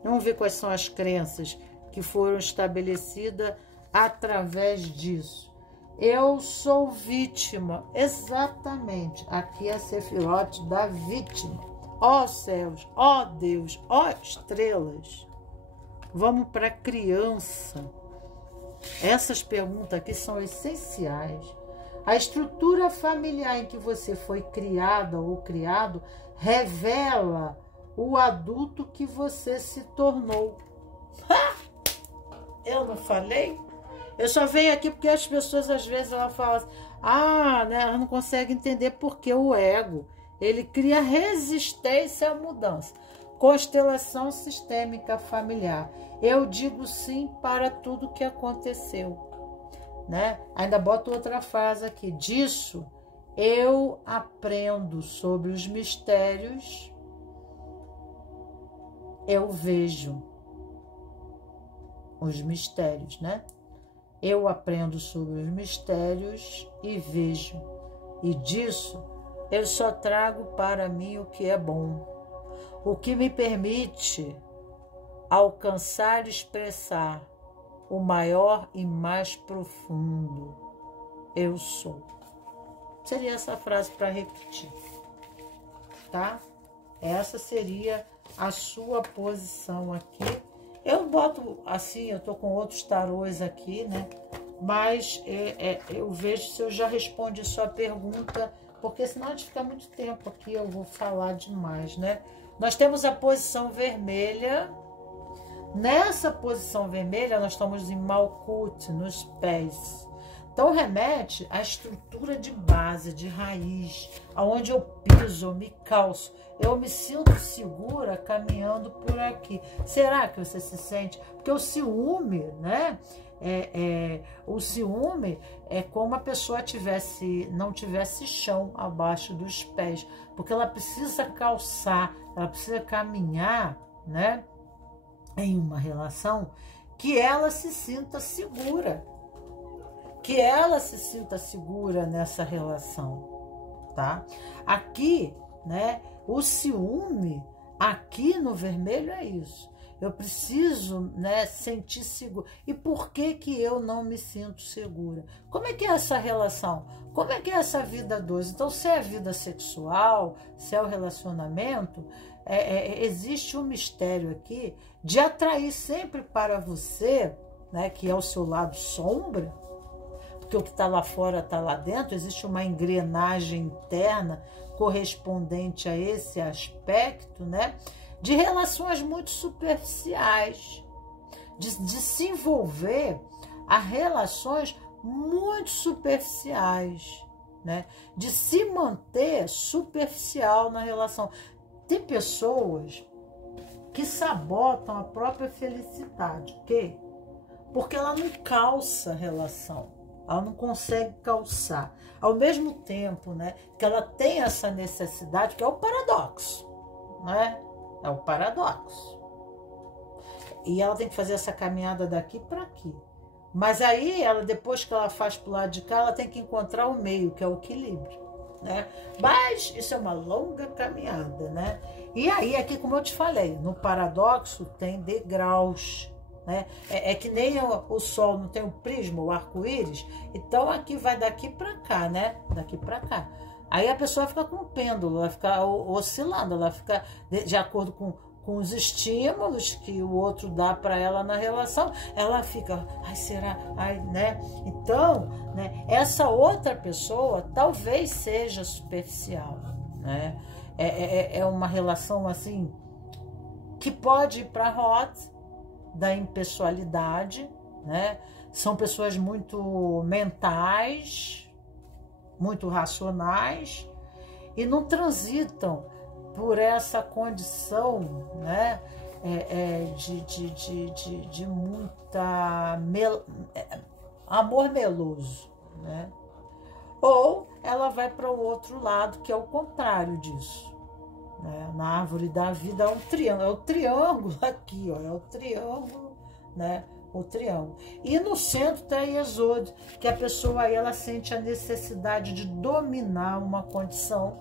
Vamos ver quais são as crenças que foram estabelecidas através disso. Eu sou vítima. Exatamente. Aqui é a Sefirote da vítima. Ó céus, ó Deus, ó estrelas. Vamos para a criança. Essas perguntas aqui são essenciais. A estrutura familiar em que você foi criada ou criado revela o adulto que você se tornou. Eu não falei? Eu só venho aqui porque as pessoas às vezes ela falam assim, né, ela não consegue entender porque o ego, ele cria resistência à mudança. Constelação sistêmica familiar. Eu digo sim para tudo que aconteceu, né? Ainda boto outra frase aqui. Disso eu aprendo sobre os mistérios, eu vejo os mistérios, né? Eu aprendo sobre os mistérios e vejo. E disso eu só trago para mim o que é bom. O que me permite alcançar e expressar o maior e mais profundo eu sou. Seria essa frase para repetir, tá? Essa seria a sua posição aqui. Eu boto assim, eu tô com outros tarôs aqui, né? Mas eu vejo se eu já respondi a sua pergunta, porque senão a gente fica muito tempo aqui, eu vou falar demais, né? Nós temos a posição vermelha. Nessa posição vermelha, nós estamos em Malkuth, nos pés. Então, remete à estrutura de base, de raiz, aonde eu piso, eu me calço. Eu me sinto segura caminhando por aqui. Será que você se sente? Porque o ciúme, né? O ciúme é como a pessoa não tivesse chão abaixo dos pés. Porque ela precisa calçar, ela precisa caminhar, né? Em uma relação que ela se sinta segura. Que ela se sinta segura nessa relação, tá? Aqui, né, o ciúme, Aqui no vermelho é isso. Eu preciso, né, sentir seguro. E por que que eu não me sinto segura? Como é que é essa relação? Como é que é essa vida dois? Então, se é a vida sexual, se é o relacionamento, existe um mistério aqui de atrair sempre para você, né, que é o seu lado sombra, porque o que está lá fora está lá dentro, existe uma engrenagem interna correspondente a esse aspecto, né? De relações muito superficiais, de se envolver a relações muito superficiais, né? De se manter superficial na relação. Tem pessoas que sabotam a própria felicidade. Por quê? Porque ela não calça a relação, ela não consegue calçar. Ao mesmo tempo, né, que ela tem essa necessidade, que é o paradoxo, né? É o paradoxo. E ela tem que fazer essa caminhada daqui para aqui. Mas aí, ela, depois que ela faz para o lado de cá, ela tem que encontrar o meio, que é o equilíbrio, né? Mas isso é uma longa caminhada, né? E aí, aqui, como eu te falei, no paradoxo tem degraus, né? É que nem o sol não tem o prisma, o arco-íris. Então, aqui vai daqui para cá, né? Daqui para cá. Aí a pessoa fica com o pêndulo, ela fica oscilando, ela fica de acordo com os estímulos que o outro dá para ela na relação, ela fica, ai, será? Ai, né? Então, né, essa outra pessoa talvez seja superficial, né? É uma relação assim que pode ir para a rota da impessoalidade, né? São pessoas muito mentais, muito racionais, e não transitam por essa condição, né, de muita amor meloso, né? Ou ela vai para o outro lado, que é o contrário disso, né? Na árvore da vida é um triângulo, é o triângulo aqui, ó, é o triângulo, né? O triângulo. E no centro está a Iesod, que a pessoa aí ela sente a necessidade de dominar uma condição,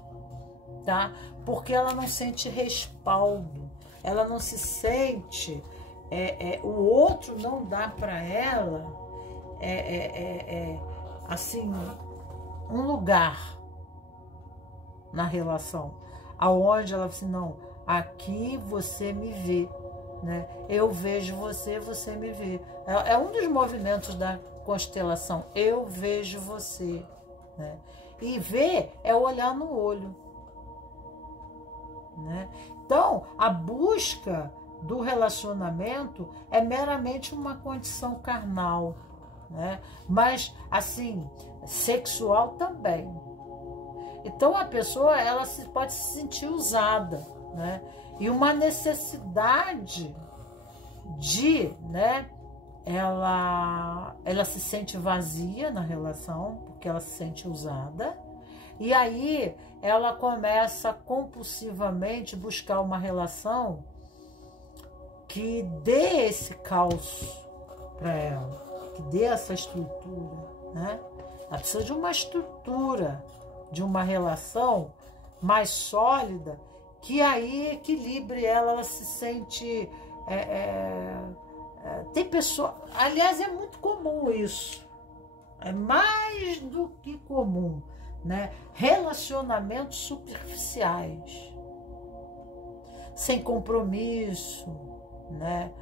tá? Porque ela não sente respaldo, ela não se sente, o outro não dá para ela, assim, um lugar na relação, aonde ela assim, não, aqui você me vê, né? Eu vejo você, você me vê. É um dos movimentos da constelação. Eu vejo você, né? E ver é olhar no olho, né? Então, a busca do relacionamento é meramente uma condição carnal, né? Mas, assim, sexual também. Então, a pessoa ela pode se sentir usada, né? E uma necessidade de, né, ela se sente vazia na relação, porque ela se sente usada, e aí ela começa compulsivamente buscar uma relação que dê esse calço para ela, que dê essa estrutura, né? Ela precisa de uma estrutura, de uma relação mais sólida, que aí equilibre ela se sente... tem pessoa... Aliás, é muito comum isso. É mais do que comum, né? Relacionamentos superficiais, sem compromisso, né?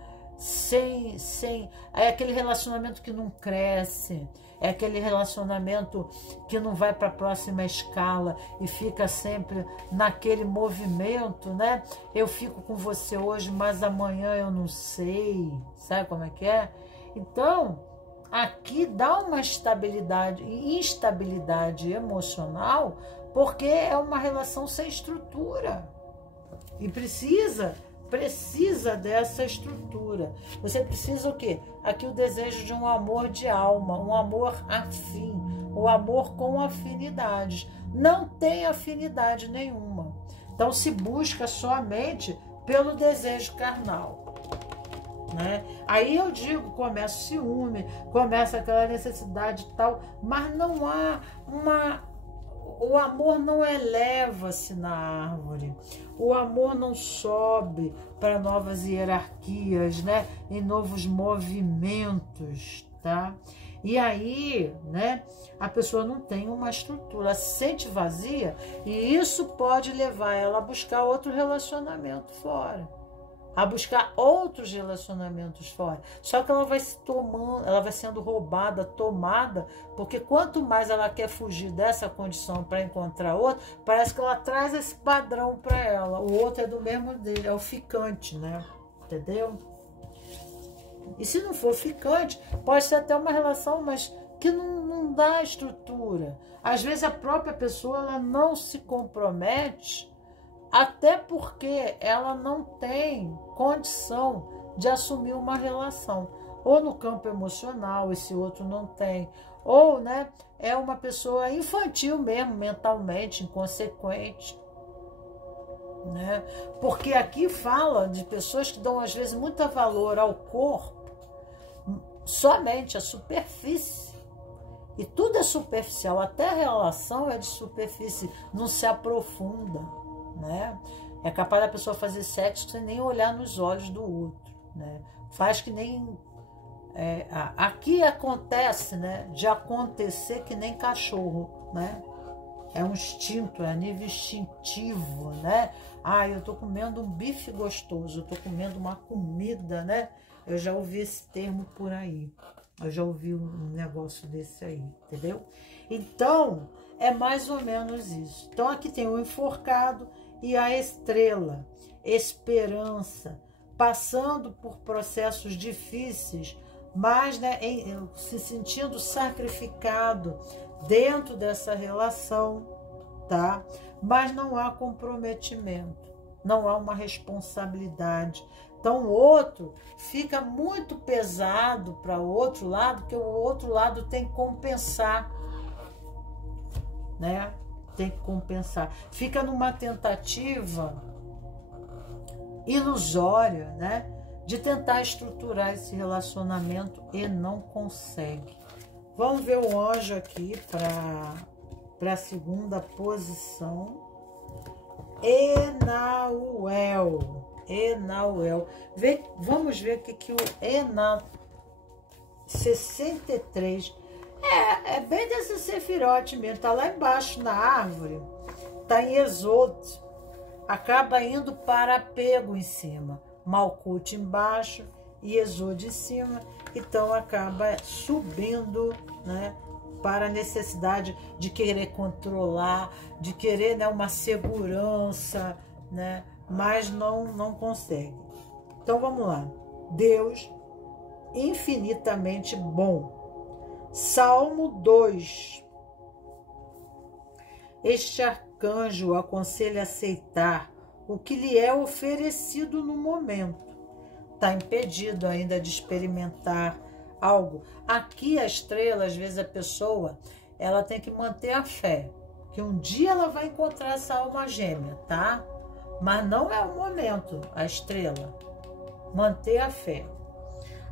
É aquele relacionamento que não cresce, é aquele relacionamento que não vai para a próxima escala e fica sempre naquele movimento, né? Eu fico com você hoje, mas amanhã eu não sei, sabe como é que é? Então, aqui dá uma instabilidade emocional, porque é uma relação sem estrutura e precisa dessa estrutura. Você precisa o quê? Aqui o desejo de um amor de alma, um amor afim, o amor com afinidades. Não tem afinidade nenhuma. Então se busca somente pelo desejo carnal, né? Aí eu digo, começa o ciúme, começa aquela necessidade e tal, mas não há o amor não eleva-se na árvore, o amor não sobe para novas hierarquias, né? Em novos movimentos, tá? E aí, né, a pessoa não tem uma estrutura, se sente vazia, e isso pode levar ela a buscar outro relacionamento fora, a buscar outros relacionamentos fora. Só que ela vai se tomando, ela vai sendo roubada, tomada, porque quanto mais ela quer fugir dessa condição para encontrar outro, parece que ela traz esse padrão para ela. O outro é do mesmo dele, é o ficante, né? Entendeu? E se não for ficante, pode ser até uma relação, mas que não dá estrutura. Às vezes a própria pessoa ela não se compromete, até porque ela não tem condição de assumir uma relação. Ou no campo emocional, esse outro não tem. Ou, né, é uma pessoa infantil mesmo, mentalmente, inconsequente. Né? Porque aqui fala de pessoas que dão, às vezes, muito valor ao corpo, somente a superfície. E tudo é superficial, até a relação é de superfície, não se aprofunda, né? É capaz da pessoa fazer sexo sem nem olhar nos olhos do outro, né? Faz que nem... aqui acontece, né? De acontecer que nem cachorro, né? É um instinto, é a nível instintivo, né? Ah, eu tô comendo um bife gostoso, eu tô comendo uma comida, né? Eu já ouvi esse termo por aí. Eu já ouvi um negócio desse aí, entendeu? Então, é mais ou menos isso. Então, aqui tem o enforcado e a estrela, esperança, passando por processos difíceis, mas, né, se sentindo sacrificado dentro dessa relação, tá? Mas não há comprometimento, não há uma responsabilidade. Então, o outro fica muito pesado para o outro lado, porque o outro lado tem que compensar, né? Tem que compensar. Fica numa tentativa ilusória, né? De tentar estruturar esse relacionamento e não consegue. Vamos ver o anjo aqui para a segunda posição. Enauel. Vamos ver o que o Enauel 63 é bem desse sefirote mesmo, tá lá embaixo na árvore, tá em Êxodo, acaba indo para apego em cima, Malkut embaixo e Êxodo em cima, então acaba subindo, né, para a necessidade de querer controlar, de querer, né, uma segurança, né, mas não consegue. Então vamos lá. Deus infinitamente bom. Salmo 2. Este arcanjo aconselha aceitar o que lhe é oferecido no momento. Está impedido ainda de experimentar algo. Aqui a estrela, às vezes a pessoa, ela tem que manter a fé, que um dia ela vai encontrar essa alma gêmea, tá? Mas não é o momento, a estrela. Manter a fé.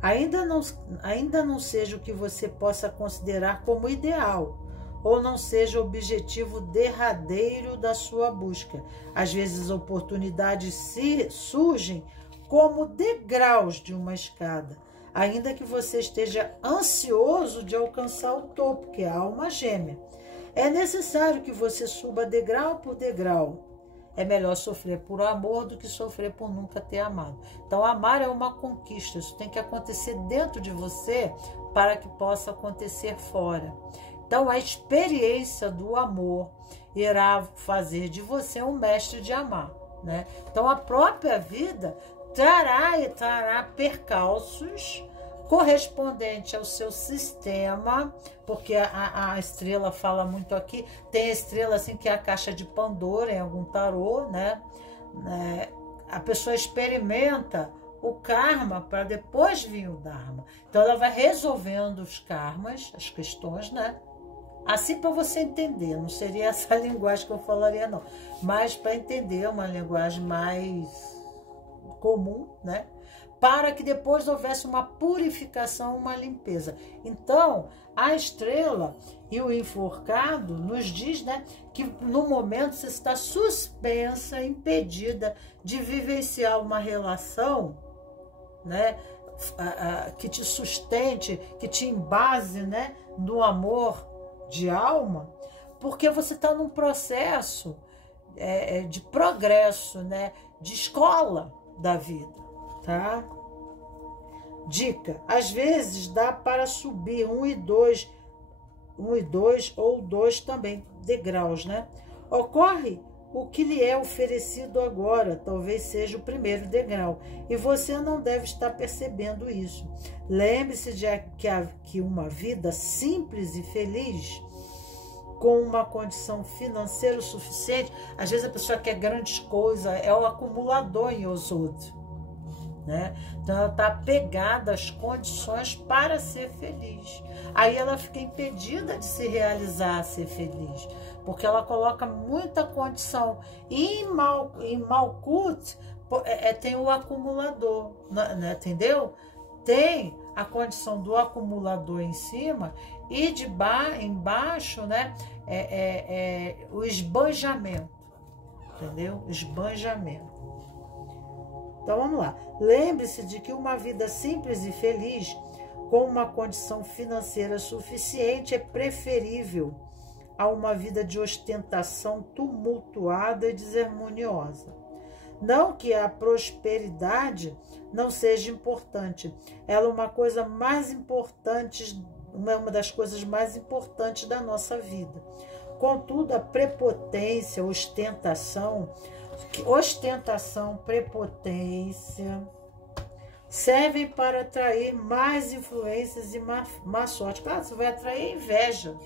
Ainda não seja o que você possa considerar como ideal, ou não seja o objetivo derradeiro da sua busca. Às vezes oportunidades surgem como degraus de uma escada, ainda que você esteja ansioso de alcançar o topo, que é a alma gêmea. É necessário que você suba degrau por degrau. É melhor sofrer por amor do que sofrer por nunca ter amado. Então, amar é uma conquista. Isso tem que acontecer dentro de você para que possa acontecer fora. Então, a experiência do amor irá fazer de você um mestre de amar, né? Então, a própria vida trará percalços correspondente ao seu sistema, porque a estrela fala muito aqui, tem a estrela assim que é a caixa de Pandora em algum tarô, né? A pessoa experimenta o karma para depois vir o dharma. Então ela vai resolvendo os karmas, as questões, né? Assim para você entender, não seria essa linguagem que eu falaria não, mas para entender uma linguagem mais comum, né? para que depois houvesse uma purificação, uma limpeza. Então, a estrela e o enforcado nos diz, né, que no momento você está suspensa, impedida de vivenciar uma relação, né, que te sustente, que te embase, né, no amor de alma, porque você está num processo de progresso, né, de escola da vida, tá? Dica: às vezes dá para subir 1 e 2 ou 2 também degraus, né? Ocorre o que lhe é oferecido agora, talvez seja o primeiro degrau, e você não deve estar percebendo isso. Lembre-se de que uma vida simples e feliz, com uma condição financeira suficiente, às vezes a pessoa quer grandes coisas, é o acumulador em Yesod, né? Então ela está apegada às condições para ser feliz. Aí ela fica impedida de se realizar, ser feliz, porque ela coloca muita condição. E em Malkut tem o acumulador, né? Entendeu? Tem a condição do acumulador em cima e embaixo, né, o esbanjamento, entendeu? Esbanjamento. Então vamos lá. Lembre-se de que uma vida simples e feliz, com uma condição financeira suficiente, é preferível a uma vida de ostentação tumultuada e desarmoniosa. Não que a prosperidade não seja importante, ela é uma coisa mais importante, uma das coisas mais importantes da nossa vida. Contudo, a prepotência, ostentação, prepotência, servem para atrair mais influências e má sorte. Claro, você vai atrair inveja,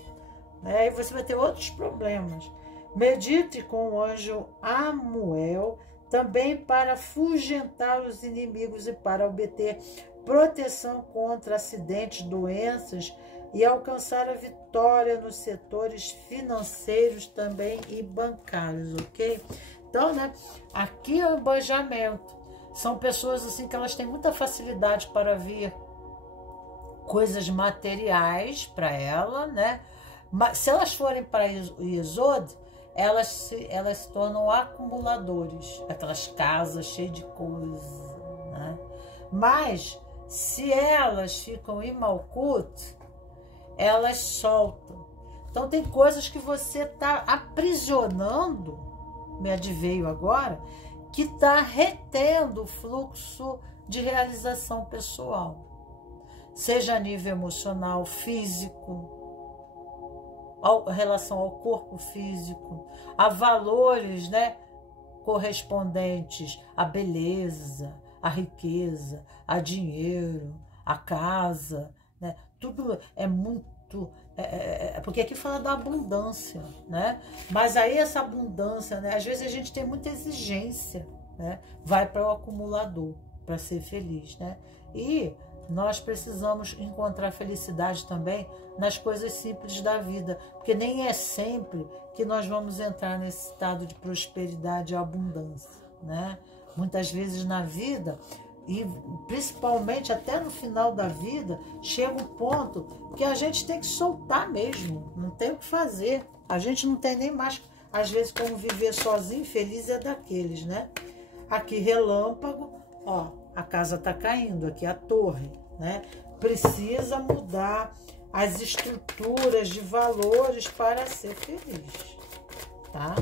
né? Aí você vai ter outros problemas. Medite com o anjo Amuel, também para afugentar os inimigos e para obter proteção contra acidentes, doenças e alcançar a vitória nos setores financeiros também e bancários, ok? Então, né, aqui é o banjamento. São pessoas assim que elas têm muita facilidade para ver coisas materiais para ela, né? Mas se elas forem para o Yesod, elas se tornam acumuladores, aquelas casas cheias de coisas, né? Mas se elas ficam em Malkut, elas soltam. Então tem coisas que você está aprisionando, me adveio agora, que está retendo o fluxo de realização pessoal, seja a nível emocional, físico, em relação ao corpo físico, a valores, né, correspondentes à beleza, à riqueza, a dinheiro, a casa, né? Tudo é muito... porque aqui fala da abundância, né? Mas aí essa abundância, né, às vezes a gente tem muita exigência, né? Vai para o acumulador para ser feliz, né? E nós precisamos encontrar felicidade também nas coisas simples da vida, porque nem é sempre que nós vamos entrar nesse estado de prosperidade e abundância, né? Muitas vezes na vida, e principalmente até no final da vida, chega um ponto que a gente tem que soltar mesmo, não tem o que fazer. A gente não tem nem mais, às vezes, como viver sozinho, feliz é daqueles, né? Aqui relâmpago, ó, a casa tá caindo, aqui a torre, né? Precisa mudar as estruturas de valores para ser feliz, tá?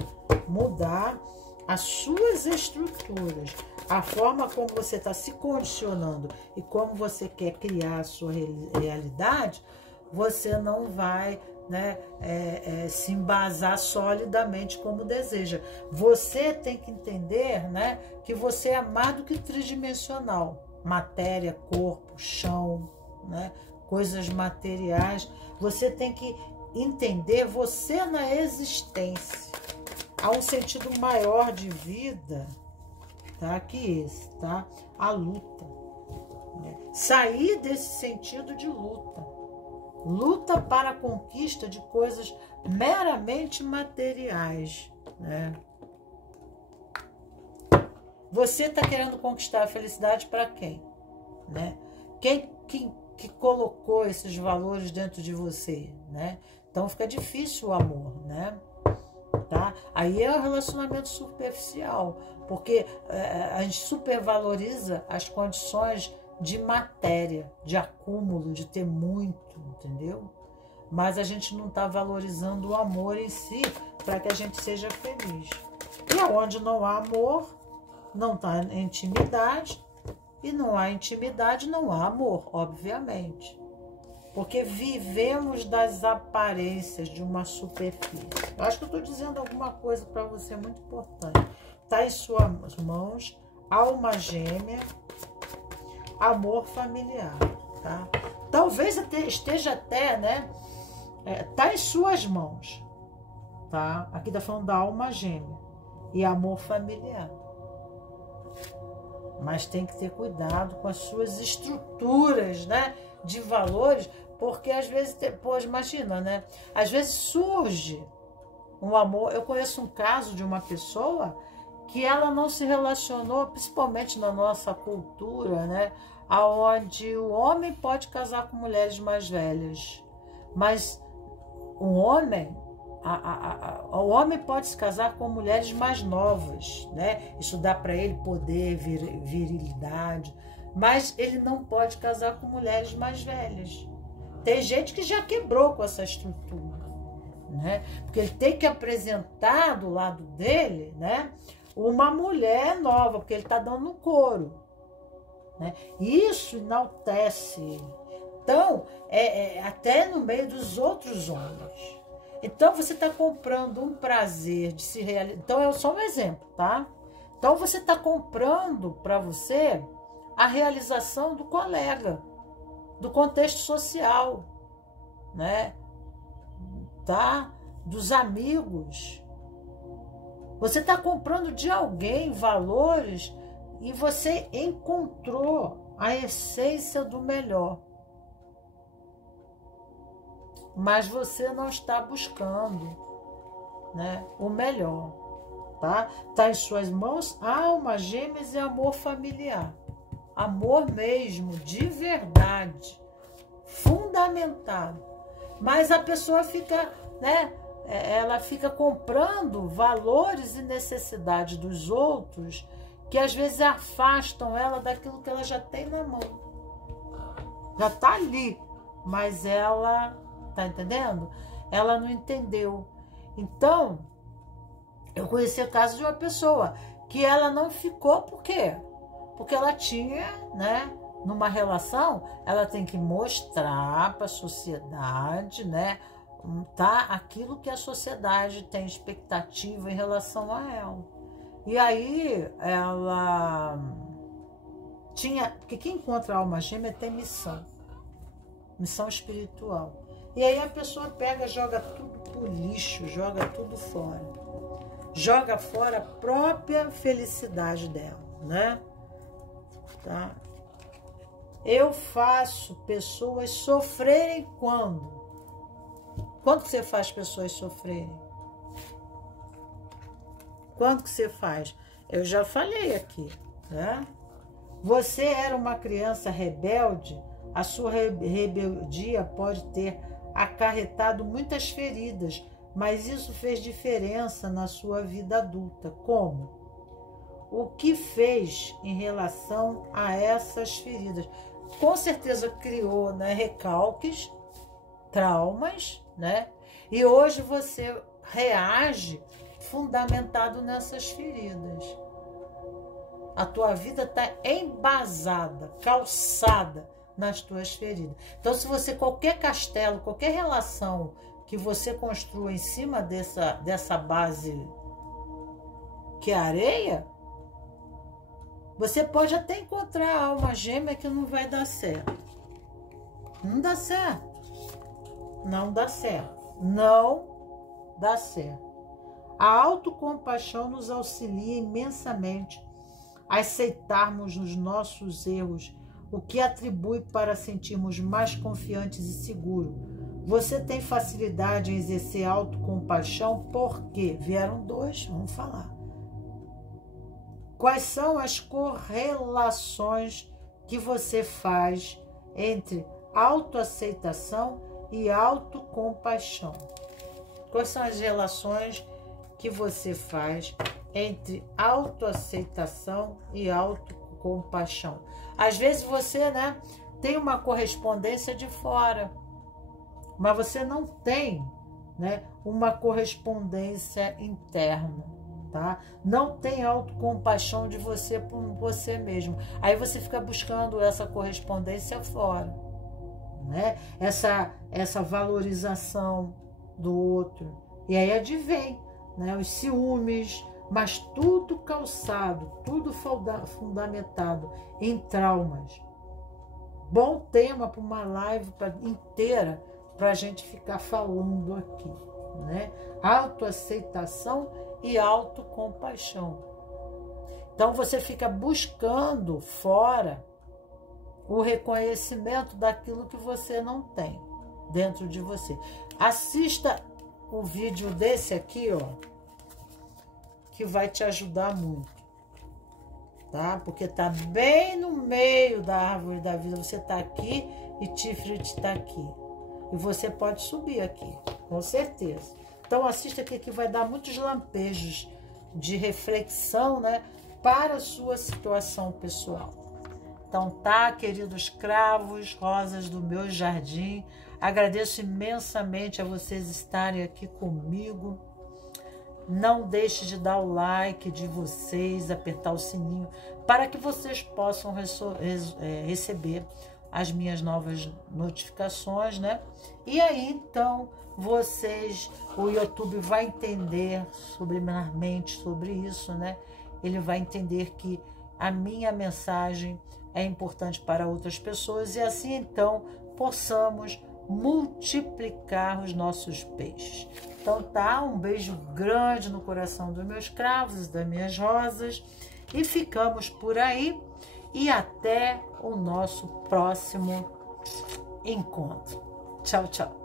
Mudar as suas estruturas, a forma como você está se condicionando e como você quer criar a sua realidade, você não vai, né, se embasar solidamente como deseja. Você tem que entender, né, que você é mais do que tridimensional. Matéria, corpo, chão, né, coisas materiais. Você tem que entender você na existência. Há um sentido maior de vida, tá, que esse, tá? A luta, né? Sair desse sentido de luta. Luta para a conquista de coisas meramente materiais, né? Você está querendo conquistar a felicidade para quem? né? Quem que colocou esses valores dentro de você, né? Então fica difícil o amor, né? Tá? Aí é um relacionamento superficial, porque a gente supervaloriza as condições de matéria, de acúmulo, de ter muito, entendeu? Mas a gente não está valorizando o amor em si para que a gente seja feliz. E onde não há amor, não está intimidade, e não há intimidade, não há amor, obviamente. Porque vivemos das aparências de uma superfície. Eu acho que eu estou dizendo alguma coisa para você muito importante. Está em suas mãos, alma gêmea, amor familiar, tá? Talvez esteja até, né? Tá em suas mãos, tá? Aqui está falando da alma gêmea e amor familiar. Mas tem que ter cuidado com as suas estruturas, né? De valores, porque às vezes, pô, imagina, né? Às vezes surge um amor. Eu conheço um caso de uma pessoa que ela não se relacionou, principalmente na nossa cultura, né? Aonde o homem pode casar com mulheres mais velhas, mas o homem pode se casar com mulheres mais novas, né? Isso dá para ele poder, virilidade. Mas ele não pode casar com mulheres mais velhas. Tem gente que já quebrou com essa estrutura, né? Porque ele tem que apresentar do lado dele, né, uma mulher nova, porque ele está dando couro, né? Isso enaltece ele. Então, até no meio dos outros homens. Então, você está comprando um prazer de se realizar. Então, é só um exemplo, tá? Então, você está comprando para você a realização do colega, do contexto social, né? Tá? Dos amigos. Você está comprando de alguém valores e você encontrou a essência do melhor. Mas você não está buscando, né, o melhor, tá? Tá em suas mãos alma gêmeas e amor familiar. Amor mesmo, de verdade, fundamentado. Mas a pessoa fica, né? Ela fica comprando valores e necessidades dos outros que às vezes afastam ela daquilo que ela já tem na mão. Já está ali, mas ela, tá entendendo? Ela não entendeu. Então, eu conheci o caso de uma pessoa que ela não ficou, por quê? Porque ela tinha, né, numa relação, ela tem que mostrar para a sociedade, né, tá, aquilo que a sociedade tem expectativa em relação a ela. E aí ela tinha, porque quem encontra a alma gêmea tem missão espiritual. E aí a pessoa pega, joga tudo pro lixo, joga tudo fora. Joga fora a própria felicidade dela, né? Tá? Eu faço pessoas sofrerem quando? Quando que você faz pessoas sofrerem? Quando que você faz? Eu já falei aqui, né? Você era uma criança rebelde, a sua rebeldia pode ter acarretado muitas feridas, mas isso fez diferença na sua vida adulta. Como? O que fez em relação a essas feridas? Com certeza criou, né, recalques, traumas, né? E hoje você reage fundamentado nessas feridas. A tua vida está embasada, calçada nas tuas feridas. Então, se você, qualquer castelo, qualquer relação que você construa em cima dessa base que é areia, você pode até encontrar a alma gêmea que não vai dar certo. Não dá certo. Não dá certo. Não dá certo. A autocompaixão nos auxilia imensamente a aceitarmos os nossos erros, o que atribui para sentirmos mais confiantes e seguros. Você tem facilidade em exercer autocompaixão porque vieram dois, vamos falar. Quais são as correlações que você faz entre autoaceitação e autocompaixão? Quais são as relações que você faz entre autoaceitação e autocompaixão? Às vezes você, né, tem uma correspondência de fora, mas você não tem, né, uma correspondência interna, tá? Não tem autocompaixão de você por você mesmo. Aí você fica buscando essa correspondência fora, né? Essa valorização do outro. E aí advém, né, os ciúmes, mas tudo calçado, tudo fundamentado em traumas. Bom tema para uma live inteira para a gente ficar falando aqui, né? Autoaceitação e autocompaixão. Então você fica buscando fora o reconhecimento daquilo que você não tem dentro de você. Assista o vídeo desse aqui, ó, que vai te ajudar muito, tá? Porque tá bem no meio da árvore da vida. Você tá aqui e Tiferet tá aqui. E você pode subir aqui, com certeza. Então assista aqui que vai dar muitos lampejos de reflexão, né, para a sua situação pessoal. Então tá, queridos cravos, rosas do meu jardim, agradeço imensamente a vocês estarem aqui comigo. Não deixe de dar o like de vocês, apertar o sininho, para que vocês possam receber as minhas novas notificações, né? E aí, então, o YouTube vai entender subliminarmente sobre isso, né? Ele vai entender que a minha mensagem é importante para outras pessoas e assim, então, possamos multiplicar os nossos peixes. Então tá, um beijo grande no coração dos meus cravos, das minhas rosas, e ficamos por aí e até o nosso próximo encontro. Tchau, tchau.